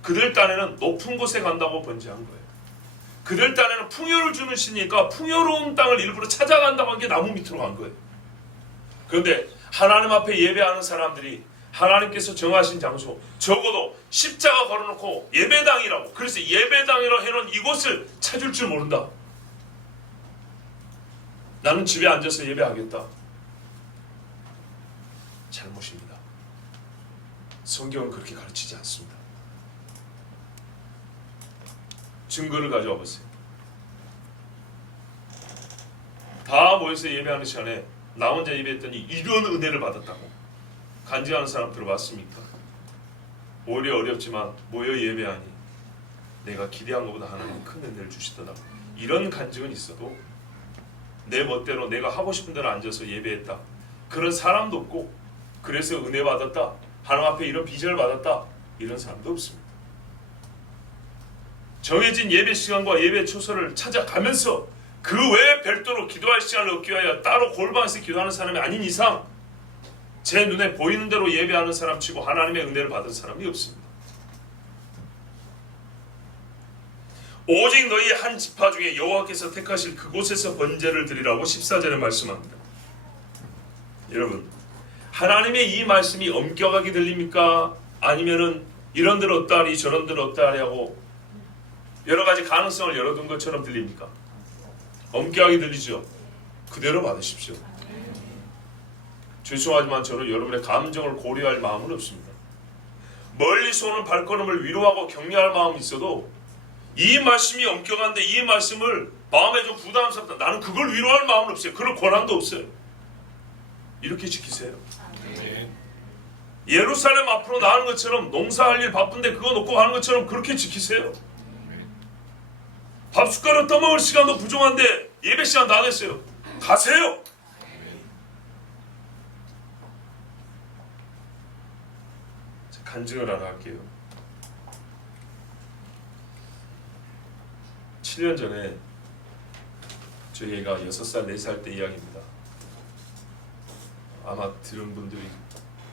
그들 딴에는 높은 곳에 간다고 번제한 거예요. 그들 딴에는 풍요를 주는 신이니까 풍요로운 땅을 일부러 찾아간다고 한 게 나무 밑으로 간 거예요. 그런데 하나님 앞에 예배하는 사람들이 하나님께서 정하신 장소, 적어도 십자가 걸어놓고 예배당이라고, 그래서 예배당이라고 해놓은 이곳을 찾을 줄 모른다. 나는 집에 앉아서 예배하겠다. 잘못입니다. 성경은 그렇게 가르치지 않습니다. 증거를 가져와 보세요. 다 모여서 예배하는 시간에 나 혼자 예배했더니 이런 은혜를 받았다고 간증하는 사람 들어봤습니까? 오히려 어렵지만 모여 예배하니 내가 기대한 것보다 하나님이 큰 은혜를 주시더라. 이런 간증은 있어도 내 멋대로 내가 하고 싶은 대로 앉아서 예배했다. 그런 사람도 없고 그래서 은혜 받았다. 하나님 앞에 이런 비전을 받았다. 이런 사람도 없습니다. 정해진 예배 시간과 예배 초소를 찾아가면서 그 외에 별도로 기도할 시간을 얻기 위하여 따로 골방에서 기도하는 사람이 아닌 이상 제 눈에 보이는 대로 예배하는 사람 치고 하나님의 은혜를 받은 사람이 없습니다. 오직 너희 한 지파 중에 여호와께서 택하실 그곳에서 번제를 드리라고 14절에 말씀합니다. 여러분, 하나님의 이 말씀이 엄격하게 들립니까? 아니면은 이런들 어떠하리 저런들 어떠하리 하고 여러 가지 가능성을 열어둔 것처럼 들립니까? 엄격하게 들리죠? 그대로 받으십시오. 죄송하지만 저는 여러분의 감정을 고려할 마음은 없습니다. 멀리서 오는 발걸음을 위로하고 격려할 마음이 있어도 이 말씀이 엄격한데 이 말씀을 마음에 좀 부담스럽다. 나는 그걸 위로할 마음은 없어요. 그럴 권한도 없어요. 이렇게 지키세요. 예루살렘 앞으로 나가는 것처럼 농사할 일 바쁜데 그거 놓고 가는 것처럼 그렇게 지키세요. 밥 숟가락 떠먹을 시간도 부족한데 예배 시간 다 됐어요. 가세요. 간증을 하나 할게요. 7년 전에 저희 애가 6살, 4살 때 이야기입니다. 아마 들은 분들이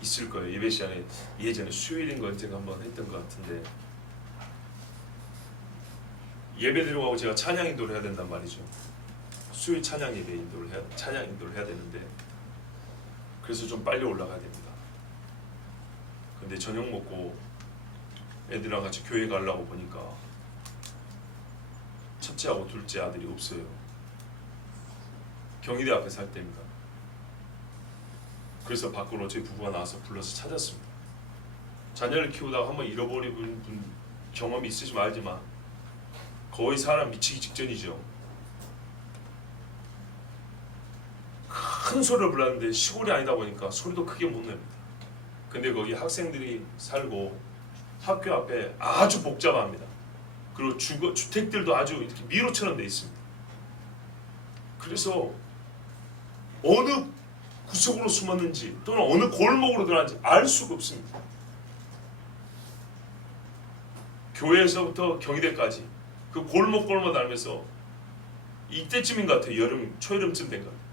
있을 거예요. 예배 시간에 예전에 수요일인가 언젠가 한번 했던 것 같은데 예배 드리고 가고 제가 찬양 인도를 해야 된단 말이죠. 수요일 찬양 예배 찬양 인도를 해야 되는데 그래서 좀 빨리 올라가야 됩니다. 근데 저녁 먹고 애들이랑 같이 교회 가려고 보니까 첫째하고 둘째 아들이 없어요. 경희대 앞에 살 때입니다. 그래서 밖으로 저희 부부가 나와서 불러서 찾았습니다. 자녀를 키우다가 한번 잃어버린 분 경험이 있으시면 알지만 거의 사람 미치기 직전이죠. 큰 소리를 불렀는데 시골이 아니다 보니까 소리도 크게 못 냅니다. 근데 거기 학생들이 살고 학교 앞에 아주 복잡합니다. 그리고 주택들도 아주 이렇게 미로처럼 돼 있습니다. 그래서 어느 구석으로 숨었는지 또는 어느 골목으로 들어갔는지 알 수가 없습니다. 교회에서부터 경희대까지 그 골목 다니면서 이때쯤인 것 같아요. 여름, 초여름쯤 된 것 같아요.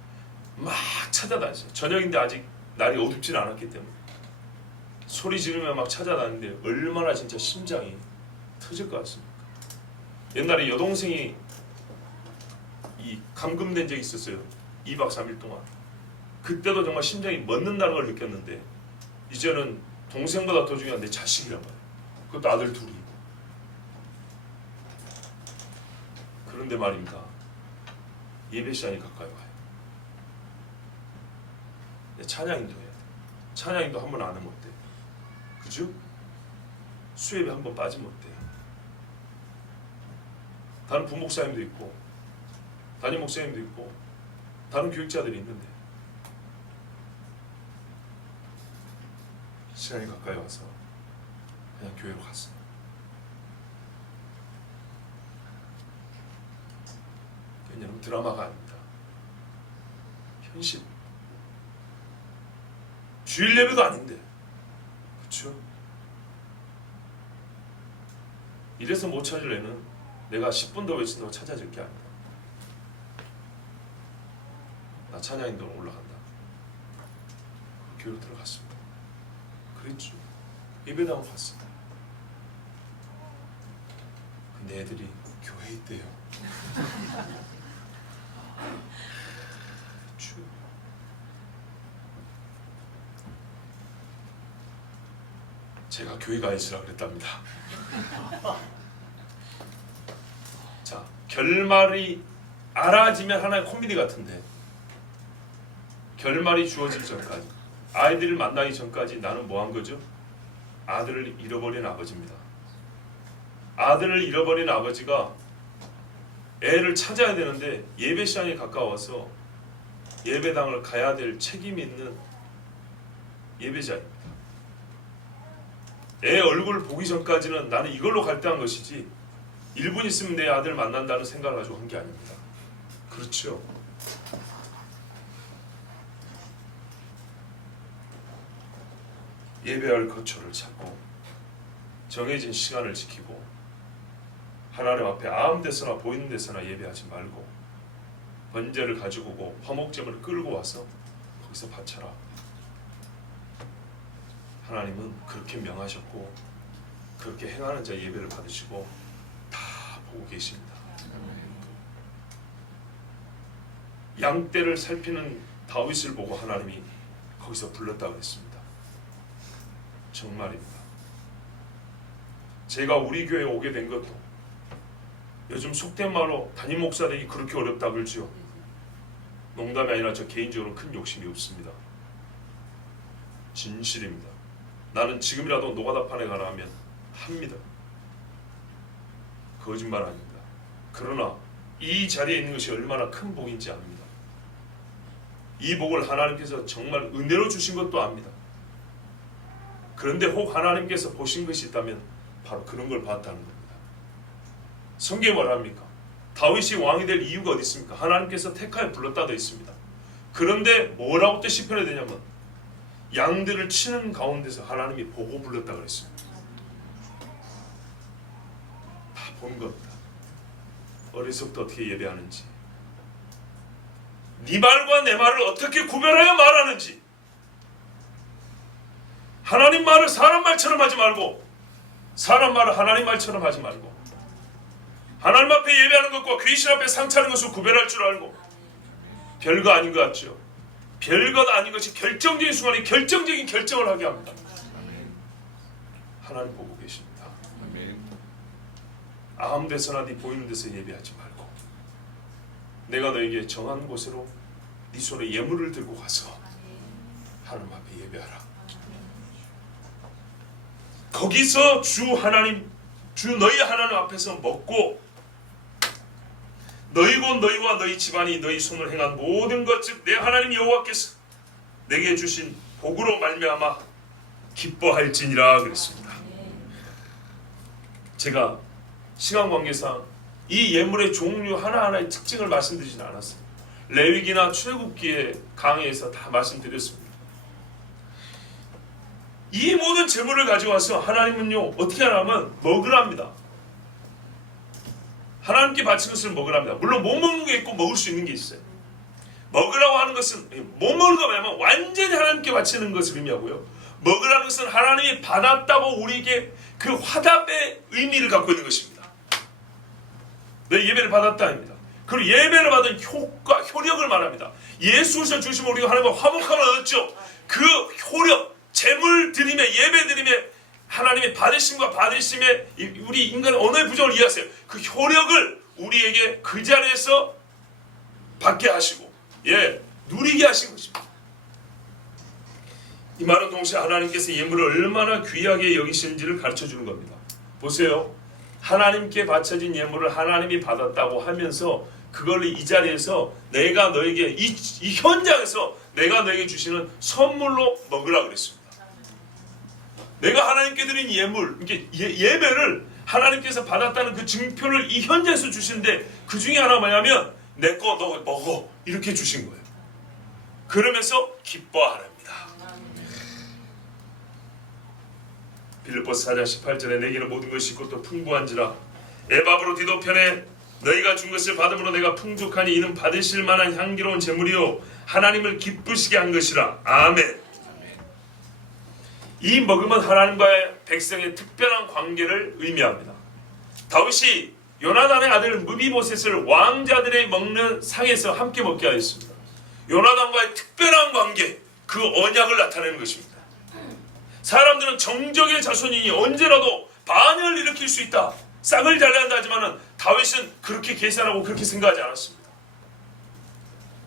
막 찾아다녔어요. 저녁인데 아직 날이 어둡지는 않았기 때문에 소리 지르며 막 찾아다니는데 얼마나 진짜 심장이 터질 것 같습니까? 옛날에 여동생이 감금된 적이 있었어요. 2박 3일 동안. 그때도 정말 심장이 멎는다는 걸 느꼈는데 이제는 동생보다 더 중요한 내 자식이란 말이에요. 그것도 아들 둘이. 그런데 말입니다. 예배 시간이 가까이 와요. 찬양인도 해야 돼. 찬양인도 한 번 안 하면 어때? 그죠? 수예배 한 번 빠지면 어때? 다른 부목사님도 있고 담임 목사님도 있고 다른 교육자들이 있는데 시간이 가까이 와서 그냥 교회로 갔어요. 왜냐하면 드라마가 아닙니다. 현실. 주일 예배도 아닌데, 그렇죠? 이래서 못 찾을 애는 내가 10분 더 외친다고 찾아질 게 아니다. 나 찬양인도로 올라간다. 교회로 들어갔습니다. 그랬죠. 예배당을 갔습니다. 근데 애들이 교회에 있대요. 그렇죠. 제가 교회가 있으라 그랬답니다. 자, 결말이 알아지면 하나의 코미디 같은데, 결말이 주어질 전까지, 아이들을 만나기 전까지 나는 뭐 한 거죠? 아들을 잃어버린 아버지입니다. 아들을 잃어버린 아버지가 애를 찾아야 되는데 예배 시간이 가까워서 예배당을 가야 될 책임이 있는 예배자입니다. 애 얼굴 보기 전까지는 나는 이걸로 갈등한 것이지 1분 있으면 내 아들 만난다는 생각을 가지고 한 게 아닙니다. 그렇죠? 예배할 거처를 찾고 정해진 시간을 지키고 하나님 앞에 아무 데서나 보이는 데서나 예배하지 말고 번제를 가지고 오고 화목제물을 끌고 와서 거기서 바쳐라. 하나님은 그렇게 명하셨고 그렇게 행하는 자 예배를 받으시고 다 보고 계십니다. 양떼를 살피는 다윗을 보고 하나님이 거기서 불렀다고 했습니다. 정말입니다. 제가 우리 교회에 오게 된 것도 요즘 속된 말로 담임 목사 되기 그렇게 어렵다 그러지요. 농담이 아니라 저 개인적으로 큰 욕심이 없습니다. 진실입니다. 나는 지금이라도 노가다판에 가라 하면 합니다. 거짓말 아닙니다. 그러나 이 자리에 있는 것이 얼마나 큰 복인지 압니다. 이 복을 하나님께서 정말 은혜로 주신 것도 압니다. 그런데 혹 하나님께서 보신 것이 있다면 바로 그런 걸 봤다는 겁니다. 성경이 뭐랍니까? 다윗이 왕이 될 이유가 어디 있습니까? 하나님께서 택하여 불렀다 되어 있습니다. 그런데 뭐라고 또 시편에 되냐면 양들을 치는 가운데서 하나님이 보고 불렀다 그랬습니다. 다 본 겁니다. 어리석도 어떻게 예배하는지, 네 말과 내 말을 어떻게 구별하여 말하는지, 하나님 말을 사람 말처럼 하지 말고 사람 말을 하나님 말처럼 하지 말고 하나님 앞에 예배하는 것과 귀신 앞에 상차는 것을 구별할 줄 알고 별거 아닌 것 같죠? 별것 아닌 것이 결정적인 순간에 결정적인 결정을 하게 합니다. 하나님 보고 계십니다. 아무 데서나 네 보이는 데서 예배하지 말고 내가 너에게 정한 곳으로 네 손에 예물을 들고 가서 하나님 앞에 예배하라. 거기서 주 하나님, 주 너희 하나님 앞에서 먹고 너희 곧 너희와 너희 집안이 너희 손을 행한 모든 것 즉 내 하나님 여호와께서 내게 주신 복으로 말미암아 기뻐할지니라 그랬습니다. 제가 시간 관계상 이 예물의 종류 하나하나의 특징을 말씀드리진 않았어요. 레위기나 출애굽기의 강의에서 다 말씀드렸습니다. 이 모든 재물을 가지고 와서 하나님은요 어떻게 하냐면 먹으랍니다. 하나님께 바친 것을 먹으랍니다. 물론 못 먹는 게 있고 먹을 수 있는 게 있어요. 먹으라고 하는 것은 못 먹는 거 말하면 완전히 하나님께 바치는 것을 의미하고요. 먹으라는 것은 하나님이 받았다고 우리에게 그 화답의 의미를 갖고 있는 것입니다. 내 예배를 받았다입니다. 그리고 예배를 받은 효과, 효력을 말합니다. 예수를 주시면 우리가 하나님과 화목함을 얻었죠. 그 효력, 재물 드림에 예배 드림에 하나님의 받으심과 받으심에 우리 인간의 언어의 부정을 이해하세요. 그 효력을 우리에게 그 자리에서 받게 하시고 누리게 하신 것입니다. 이 말은 동시에 하나님께서 예물을 얼마나 귀하게 여기시는지를 가르쳐주는 겁니다. 보세요. 하나님께 바쳐진 예물을 하나님이 받았다고 하면서 그걸 이 자리에서 내가 너에게 이 현장에서 내가 너에게 주시는 선물로 먹으라 그랬습니다. 내가 하나님께 드린 예물, 이게 예배를 하나님께서 받았다는 그 증표를 이 현장에서 주시는데 그 중에 하나 뭐냐면 내 거 너 먹어 이렇게 주신 거예요. 그러면서 기뻐하랍니다. 빌립보서 4장 18절에 내게는 모든 것이 있고 또 풍부한지라 에바브로 디도편에 너희가 준 것을 받음으로 내가 풍족하니 이는 받으실 만한 향기로운 제물이요 하나님을 기쁘시게 한 것이라. 아멘. 이 먹음은 하나님과의 백성의 특별한 관계를 의미합니다. 다윗이 요나단의 아들 무비보셋을 왕자들의 먹는 상에서 함께 먹게 하였습니다. 요나단과의 특별한 관계, 그 언약을 나타내는 것입니다. 사람들은 정적의 자손이니 언제라도 반역을 일으킬 수 있다, 싹을 잘라야 한다 하지만 다윗은 그렇게 계산하고 그렇게 생각하지 않았습니다.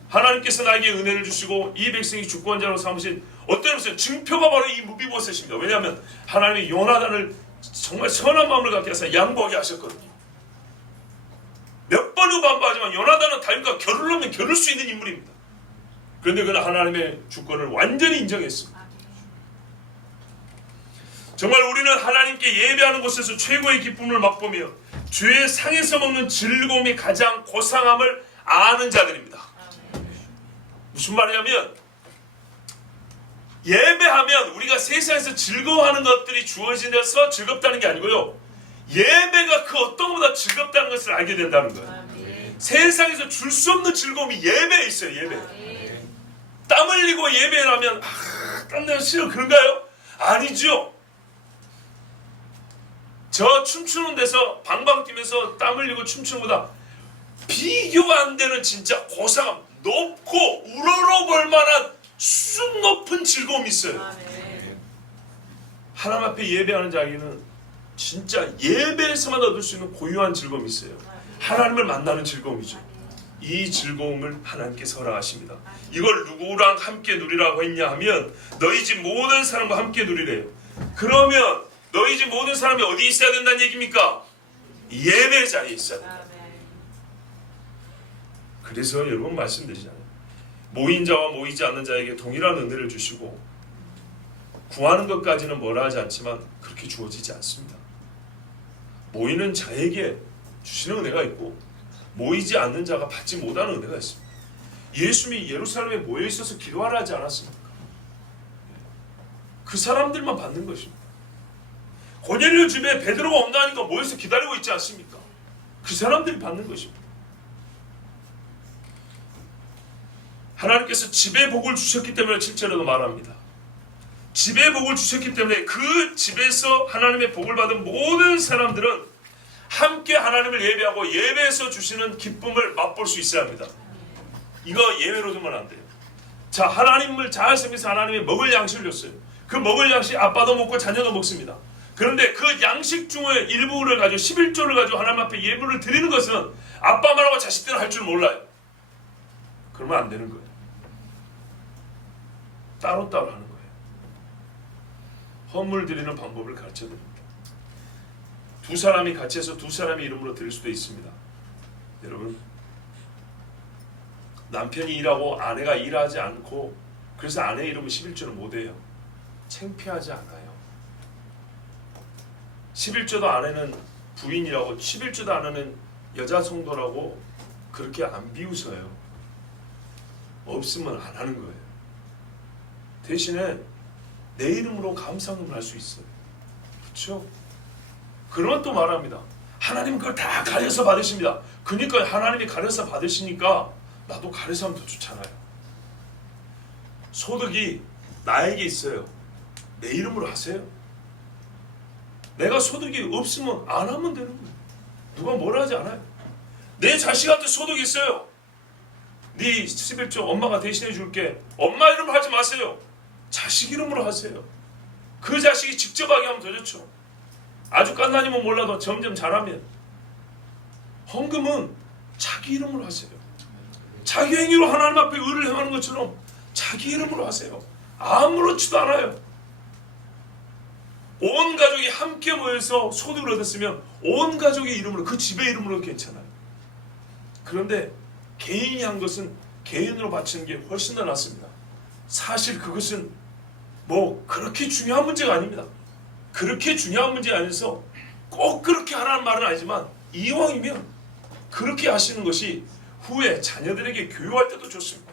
하나님께서 나에게 은혜를 주시고 이 백성이 주권자로 삼으신 어떤 것은 증표가 바로 이 무비보셋입니다. 왜냐하면 하나님이 요나단을 정말 선한 마음을 갖게 해서 양보하게 하셨거든요. 몇 번을 반박하지만 요나단은 다윗과 결을 하면 겨룰 수 있는 인물입니다. 그런데 그는 하나님의 주권을 완전히 인정했습니다. 정말 우리는 하나님께 예배하는 곳에서 최고의 기쁨을 맛보며 주의 상에서 먹는 즐거움이 가장 고상함을 아는 자들입니다. 무슨 말이냐면 예배하면 우리가 세상에서 즐거워하는 것들이 주어지면서 즐겁다는 게 아니고요, 예배가 그 어떤 것보다 즐겁다는 것을 알게 된다는 거예요. 세상에서 줄 수 없는 즐거움이 예배에 있어요. 예배. 땀 흘리고 예배를 하면 땀내기 싫어 그런가요? 아니죠. 저 춤추는 데서 방방 뛰면서 땀 흘리고 춤추는 것보다 비교가 안 되는 진짜 고상함, 높고 우러러볼 만한 수준 높은 즐거움이 있어요. 하나님 앞에 예배하는 자에게는 진짜 예배에서만 얻을 수 있는 고유한 즐거움이 있어요. 하나님을 만나는 즐거움이죠. 이 즐거움을 하나님께서 허락하십니다. 이걸 누구랑 함께 누리라고 했냐 하면 너희 집 모든 사람과 함께 누리래요. 그러면 너희 집 모든 사람이 어디 있어야 된다는 얘기입니까? 예배 자리에 있어야 된다. 그래서 여러분 말씀드리잖아요. 모인 자와 모이지 않는 자에게 동일한 은혜를 주시고 구하는 것까지는 뭐라 하지 않지만 그렇게 주어지지 않습니다. 모이는 자에게 주시는 은혜가 있고 모이지 않는 자가 받지 못하는 은혜가 있습니다. 예수님이 예루살렘에 모여 있어서 기도하라 하지 않았습니까? 그 사람들만 받는 것입니다. 고넬료 집에 베드로가 온다니까 모여서 기다리고 있지 않습니까? 그 사람들이 받는 것입니다. 하나님께서 집에 복을 주셨기 때문에 7절에도 말합니다. 집에 복을 주셨기 때문에 그 집에서 하나님의 복을 받은 모든 사람들은 함께 하나님을 예배하고 예배에서 주시는 기쁨을 맛볼 수 있어야 합니다. 이거 예외로 두면 안 돼요. 자, 하나님을 잘 섬겨서 하나님이 먹을 양식을 줬어요. 그 먹을 양식 아빠도 먹고 자녀도 먹습니다. 그런데 그 양식 중에 일부를 가지고 11조를 가지고 하나님 앞에 예물을 드리는 것은 아빠만 하고 자식들은 할 줄 몰라요. 그러면 안 되는 거예요. 따로따로 하는 거예요. 헌물 드리는 방법을 가르쳐 드립니다. 두 사람이 같이 해서 두 사람의 이름으로 드릴 수도 있습니다. 여러분, 남편이 일하고 아내가 일하지 않고 그래서 아내 이름은 11조는 못해요. 창피하지 않아요. 11조도 아내는 부인이라고 11조도 아내는 여자 성도라고 그렇게 안 비웃어요. 없으면 안 하는 거예요. 대신에 내 이름으로 감사금을 할 수 있어요. 그렇죠? 그러면 또 말합니다. 하나님은 그걸 다 가려서 받으십니다. 그러니까 하나님이 가려서 받으시니까 나도 가려서 하면 더 좋잖아요. 소득이 나에게 있어요. 내 이름으로 하세요. 내가 소득이 없으면 안 하면 되는 거예요. 누가 뭐라 하지 않아요. 내 자식한테 소득이 있어요. 네 11조 엄마가 대신해 줄게. 엄마 이름으로 하지 마세요. 자식 이름으로 하세요. 그 자식이 직접 하게 하면 더 좋죠. 아주 깐난이면 몰라도 점점 잘하면. 헌금은 자기 이름으로 하세요. 자기 행위로 하나님 앞에 의를 행하는 것처럼 자기 이름으로 하세요. 아무렇지도 않아요. 온 가족이 함께 모여서 소득을 얻었으면 온 가족의 이름으로, 그 집의 이름으로 괜찮아요. 그런데 개인이 한 것은 개인으로 바치는 게 훨씬 더 낫습니다. 사실 그것은 뭐 그렇게 중요한 문제가 아닙니다. 그렇게 중요한 문제 아니어서 꼭 그렇게 하라는 말은 아니지만 이왕이면 그렇게 하시는 것이 후에 자녀들에게 교육할 때도 좋습니다.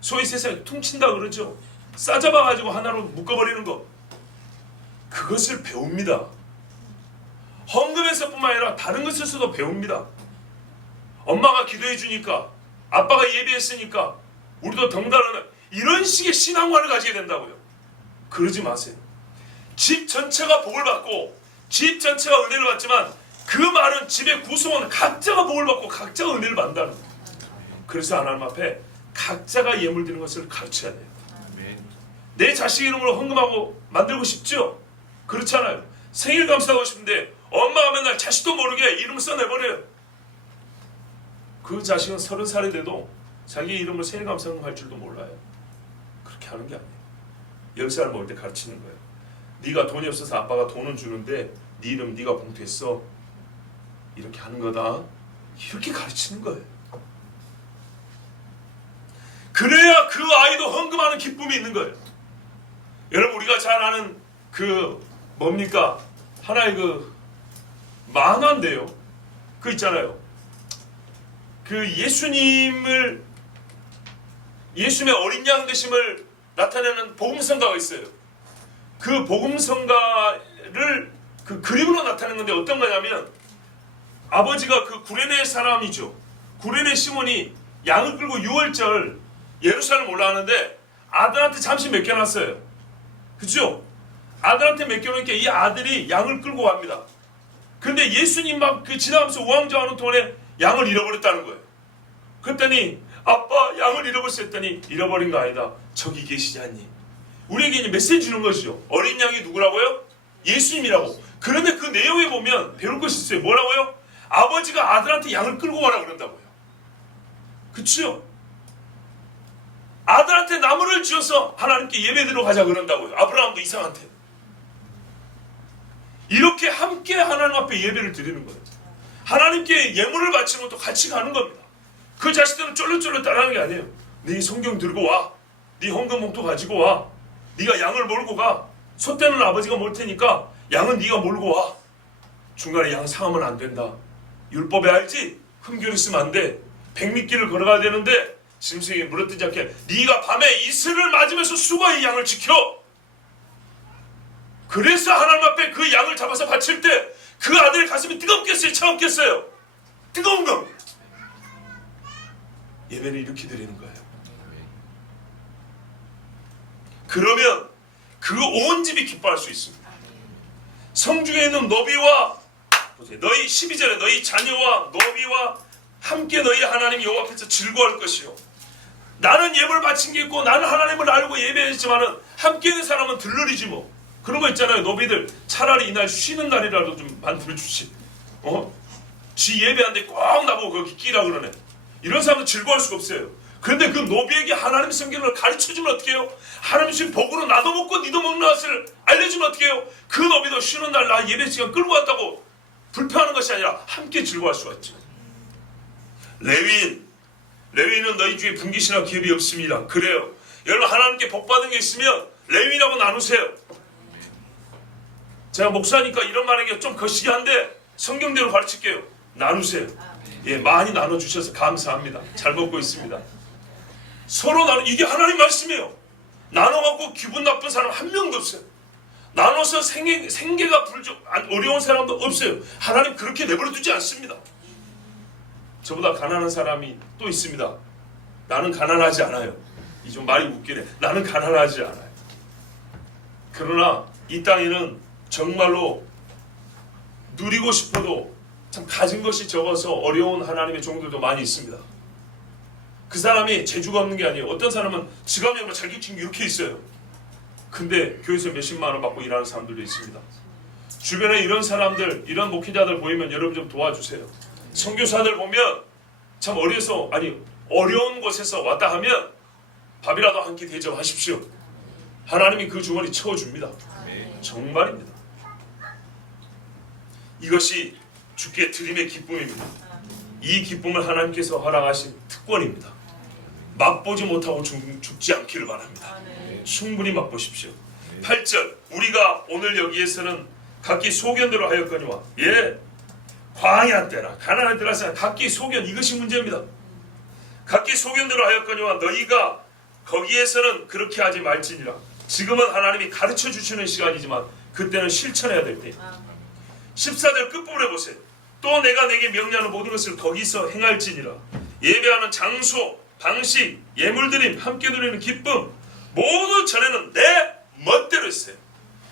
소위 세상에 퉁친다 그러죠. 싸잡아가지고 하나로 묶어버리는 것, 그것을 배웁니다. 헌금에서뿐만 아니라 다른 것에서도 배웁니다. 엄마가 기도해 주니까, 아빠가 예배했으니까 우리도 덩달아는 이런 식의 신앙관을 가지게 된다고요. 그러지 마세요. 집 전체가 복을 받고 집 전체가 은혜를 받지만 그 말은 집의 구성원 각자가 복을 받고 각자가 은혜를 받는다는 거예요. 그래서 하나님 앞에 각자가 예물 드리는 것을 가르쳐야 돼요. 내 자식 이름으로 헌금하고 만들고 싶죠? 그렇잖아요. 생일 감사하고 싶은데 엄마가 맨날 자식도 모르게 이름을 써내버려요. 그 자식은 30살이 돼도 자기 이름을 생일 감사하는 할 줄도 몰라요. 그렇게 하는 게 아니에요. 10살 먹을 때 가르치는 거예요. 네가 돈이 없어서 아빠가 돈은 주는데 네 이름 네가 봉투했어. 이렇게 하는 거다. 이렇게 가르치는 거예요. 그래야 그 아이도 헌금하는 기쁨이 있는 거예요. 여러분, 우리가 잘 아는 그 뭡니까? 하나의 그 만화인데요. 그 있잖아요. 그 예수님의 어린 양 되심을 나타내는 복음성가가 있어요. 그 복음성가를 그 그림으로 나타내는 건데 어떤 거냐면, 아버지가 그 구레네 사람이죠. 구레네 시몬이 양을 끌고 6월절 예루살렘 올라가는데 아들한테 잠시 맡겨놨어요. 그죠? 아들한테 맡겨놓으니까 이 아들이 양을 끌고 갑니다. 근데 예수님 막 그 지나가면서 우왕좌왕하는 동안에 양을 잃어버렸다는 거예요. 그랬더니 아빠 양을 잃어버렸어 했더니 잃어버린 거 아니다. 저기 계시지 않니? 우리에게 이제 메시지 주는 것이죠. 어린 양이 누구라고요? 예수님이라고. 그런데 그 내용에 보면 배울 것이 있어요. 뭐라고요? 아버지가 아들한테 양을 끌고 가라 그런다고요. 그렇죠? 아들한테 나무를 지어서 하나님께 예배드리러 가자 그런다고요. 아브라함도 이삭한테. 이렇게 함께 하나님 앞에 예배를 드리는 거예요. 하나님께 예물을 바치는 것도 같이 가는 겁니다. 그 자식들은 쫄깃쫄깃 따라하는 게 아니에요. 네 성경 들고 와. 네 헌금 봉투 가지고 와. 네가 양을 몰고 가. 소떼는 아버지가 몰 테니까 양은 네가 몰고 와. 중간에 양 상하면 안 된다. 율법에 알지? 흠결 있으면 안 돼. 백미길을 걸어가야 되는데 짐승이 물어뜯지 않게 네가 밤에 이슬을 맞으면서 수고의 양을 지켜. 그래서 하나님 앞에 그 양을 잡아서 바칠 때 그 아들의 가슴이 뜨겁겠어요? 차갑겠어요? 뜨거운 겁니다. 예배를 이렇게 드리는 거예요. 그러면 그 온 집이 기뻐할 수 있습니다. 성중에 있는 너비와 너희 12절에 너희 자녀와 너비와 함께 너희 하나님 여호와 앞에서 즐거워할 것이요. 나는 예물 바친 게 있고 나는 하나님을 알고 예배했지만은 함께 있는 사람은 들러리지 뭐. 그런 거 있잖아요. 너비들 차라리 이날 쉬는 날이라도 좀 만들어주지. 지 예배하는데 꼭 나보고 거기 끼라 그러네. 이런 사람은 즐거워할 수가 없어요. 그런데 그 노비에게 하나님 성경을 가르쳐주면 어떻게 해요? 하나님 주신 복으로 나도 먹고 니도 먹는 것을 알려주면 어떻게 해요? 그 노비도 쉬는 날 나 예배 시간 끌고 왔다고 불평하는 것이 아니라 함께 즐거워할 수가 있죠. 레위인은 너희 중에 분깃이나 기업이 없습니다. 그래요. 여러분, 하나님께 복 받은 게 있으면 레위인하고 나누세요. 제가 목사니까 이런 말하기가 좀 거시기 한데 성경대로 가르칠게요. 나누세요. 예, 많이 나눠주셔서 감사합니다. 잘 먹고 있습니다. 서로 이게 하나님 말씀이에요. 나눠갖고 기분 나쁜 사람 한 명도 없어요. 나눠서 생계가 어려운 사람도 없어요. 하나님 그렇게 내버려 두지 않습니다. 저보다 가난한 사람이 또 있습니다. 나는 가난하지 않아요. 이 좀 말이 웃기네. 나는 가난하지 않아요. 그러나 이 땅에는 정말로 누리고 싶어도 참 가진 것이 적어서 어려운 하나님의 종들도 많이 있습니다. 그 사람이 재주가 없는 게 아니에요. 어떤 사람은 지갑에 자격증이 이렇게 있어요. 근데 교회에서 몇십만 원 받고 일하는 사람들도 있습니다. 주변에 이런 사람들, 이런 목회자들 보이면 여러분 좀 도와주세요. 선교사들 보면 참 어려운 곳에서 왔다 하면 밥이라도 한 끼 대접하십시오. 하나님이 그 주머니 채워줍니다. 정말입니다. 이것이 주께 드림의 기쁨입니다. 이 기쁨을 하나님께서 허락하신 특권입니다. 맛보지 못하고 죽지 않기를 바랍니다. 충분히 맛보십시오. 8절 우리가 오늘 여기에서는 각기 소견대로 하였거니와 광야 때나 가나안 때나 각기 소견 이것이 문제입니다. 각기 소견대로 하였거니와 너희가 거기에서는 그렇게 하지 말지니라. 지금은 하나님이 가르쳐 주시는 시간이지만 그때는 실천해야 될 때. 14절 끝부분에 보세요. 또 내가 내게 명령하는 모든 것을 거기서 행할지니라. 예배하는 장소, 방식, 예물드림, 함께 누리는 기쁨 모두 전에는 내 멋대로 했어요.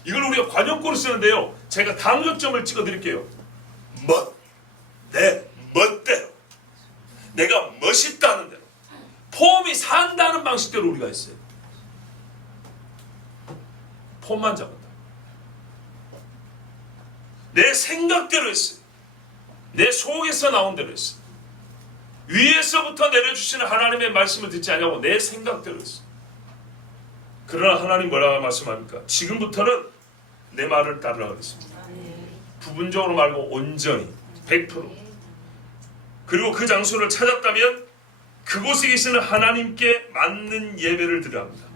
이걸 우리가 관용구로 쓰는데요. 제가 강조점을 찍어 드릴게요. 내 멋대로. 내가 멋있다는 대로. 폼이 산다는 방식대로 우리가 했어요. 폼만 잡았다. 내 생각대로 했어요. 내 속에서 나온 대로 했어요. 위에서부터 내려주시는 하나님의 말씀을 듣지 않냐고 내 생각대로 했어요. 그러나 하나님 뭐라고 말씀합니까? 지금부터는 내 말을 따르라 그랬습니다. 부분적으로 말고 온전히 100%. 그리고 그 장소를 찾았다면 그곳에 계시는 하나님께 맞는 예배를 드려야 합니다.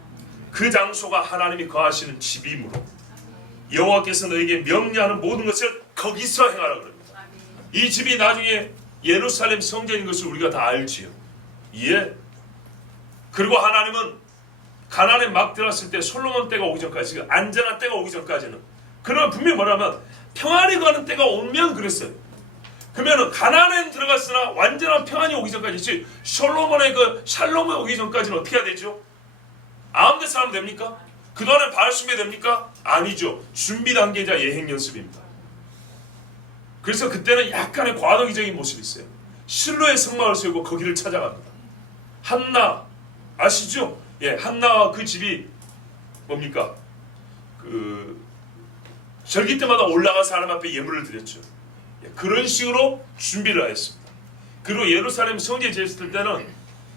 그 장소가 하나님이 거하시는 집이므로 여호와께서 너에게 명령하는 모든 것을 거기서 행하라 그럽니다. 이 집이 나중에 예루살렘 성전인 것을 우리가 다 알지요. 그리고 하나님은 가나안에 막 들어왔을 때 솔로몬 때가 오기 전까지 안전한 때가 오기 전까지는 그러면 분명히 뭐라면 평안이 가는 때가 오면 그랬어요. 그러면 가나안에 들어갔으나 완전한 평안이 오기 전까지 솔로몬의 그 샬롬이 오기 전까지는 어떻게 해야 되죠? 아무 데서 하면 됩니까? 그동안에 바알숭배 됩니까? 아니죠. 준비 단계자 예행 연습입니다. 그래서 그때는 약간의 과도기적인 모습이 있어요. 실로의 성막을 세우고 거기를 찾아갑니다. 한나 아시죠? 한나와 그 집이 뭡니까? 절기 때마다 올라가서 하나님 앞에 예물을 드렸죠. 그런 식으로 준비를 하였습니다. 그리고 예루살렘 성전에 지었을 때는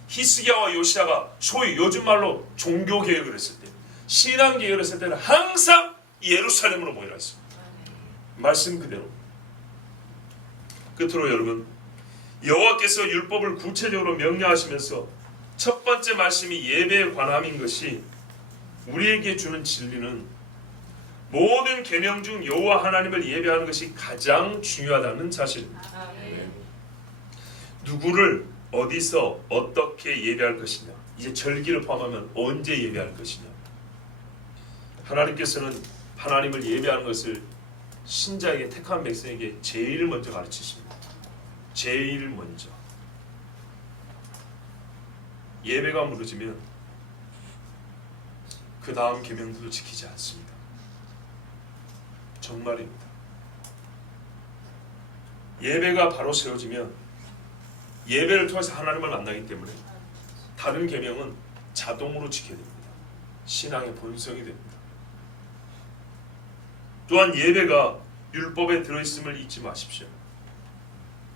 히스기야와 요시야가 소위 요즘 말로 종교 개혁을 했을 때, 신앙 개혁을 했을 때는 항상 예루살렘으로 모이라 했습니다. 말씀 그대로. 끝으로 여러분, 여호와께서 율법을 구체적으로 명령하시면서 첫 번째 말씀이 예배에 관함인 것이 우리에게 주는 진리는 모든 계명 중 여호와 하나님을 예배하는 것이 가장 중요하다는 사실입니다. 누구를 어디서 어떻게 예배할 것이냐, 이제 절기를 포함하면 언제 예배할 것이냐. 하나님께서는 하나님을 예배하는 것을 신자에게, 택한 백성에게 제일 먼저 가르치십니다. 제일 먼저. 예배가 무너지면 그 다음 계명들도 지키지 않습니다. 정말입니다. 예배가 바로 세워지면 예배를 통해서 하나님을 만나기 때문에 다른 계명은 자동으로 지켜야 됩니다. 신앙의 본성이 됩니다. 또한 예배가 율법에 들어있음을 잊지 마십시오.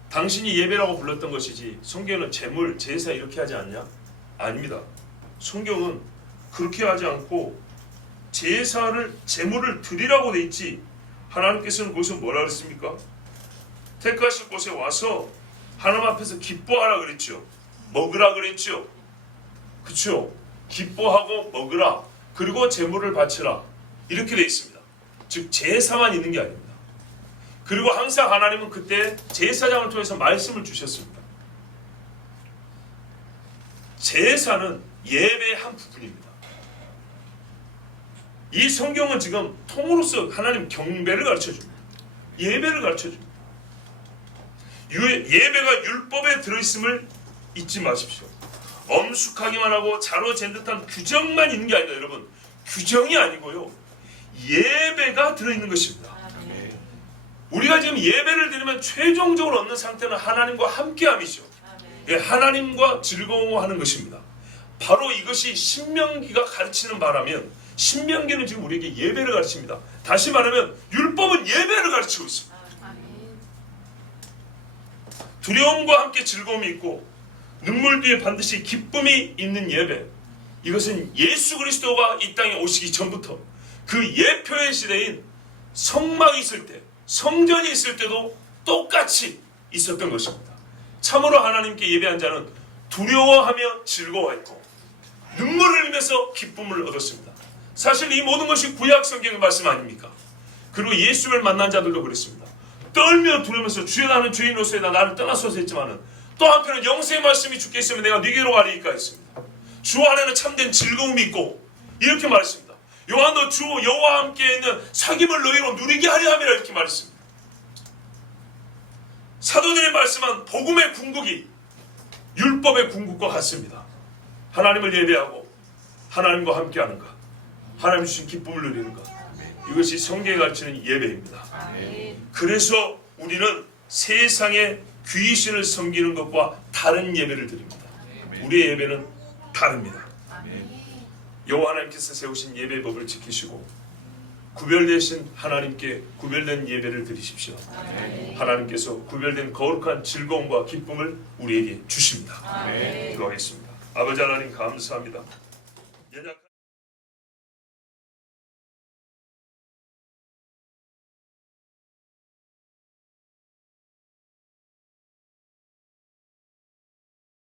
당신이 예배라고 불렀던 것이지 성경은 제물, 제사 이렇게 하지 않냐? 아닙니다. 성경은 그렇게 하지 않고 제사를, 제물을 드리라고 돼 있지, 하나님께서는 거기서 뭐라 그랬습니까? 택하실 곳에 와서 하나님 앞에서 기뻐하라 그랬죠. 먹으라 그랬죠. 그렇죠? 기뻐하고 먹으라. 그리고 제물을 바치라. 이렇게 돼 있습니다. 즉 제사만 있는 게 아닙니다. 그리고 항상 하나님은 그때 제사장을 통해서 말씀을 주셨습니다. 제사는 예배의 한 부분입니다. 이 성경은 지금 통으로서 하나님 경배를 가르쳐줍니다. 예배를 가르쳐줍니다. 예배가 율법에 들어있음을 잊지 마십시오. 엄숙하기만 하고 자로 잰 듯한 규정만 있는 게 아니다. 여러분, 규정이 아니고요, 예배가 들어있는 것입니다. 우리가 지금 예배를 드리면 최종적으로 얻는 상태는 하나님과 함께함이죠. 하나님과 즐거워하는 것입니다. 바로 이것이 신명기가 가르치는 바라면, 신명기는 지금 우리에게 예배를 가르칩니다. 다시 말하면 율법은 예배를 가르치고 있습니다. 두려움과 함께 즐거움이 있고 눈물 뒤에 반드시 기쁨이 있는 예배, 이것은 예수 그리스도가 이 땅에 오시기 전부터 그 예표의 시대인 성막이 있을 때, 성전이 있을 때도 똑같이 있었던 것입니다. 참으로 하나님께 예배한 자는 두려워하며 즐거워했고 눈물을 흘리면서 기쁨을 얻었습니다. 사실 이 모든 것이 구약 성경의 말씀 아닙니까? 그리고 예수를 만난 자들도 그랬습니다. 떨며 두려면서 주여 나는 죄인으로서이다 나를 떠나소서 했지만은 또 한편은 영생의 말씀이 주께 있으면 내가 네게로 가리이까 했습니다. 주 안에는 참된 즐거움이 있고 이렇게 말했습니다. 요한도 주 여호와와 함께 있는 사귐을 너희로 누리게 하려 함이라 이렇게 말했습니다. 사도들이 말씀한 복음의 궁극이 율법의 궁극과 같습니다. 하나님을 예배하고 하나님과 함께하는 것, 하나님 주신 기쁨을 누리는 것, 이것이 성경에 가르치는 예배입니다. 그래서 우리는 세상의 귀신을 섬기는 것과 다른 예배를 드립니다. 우리의 예배는 다릅니다. 여호와 하나님께서 세우신 예배법을 지키시고 구별되신 하나님께 구별된 예배를 드리십시오. 하나님께서 구별된 거룩한 즐거움과 기쁨을 우리에게 주십니다. 기도하겠습니다. 아버지 하나님 감사합니다.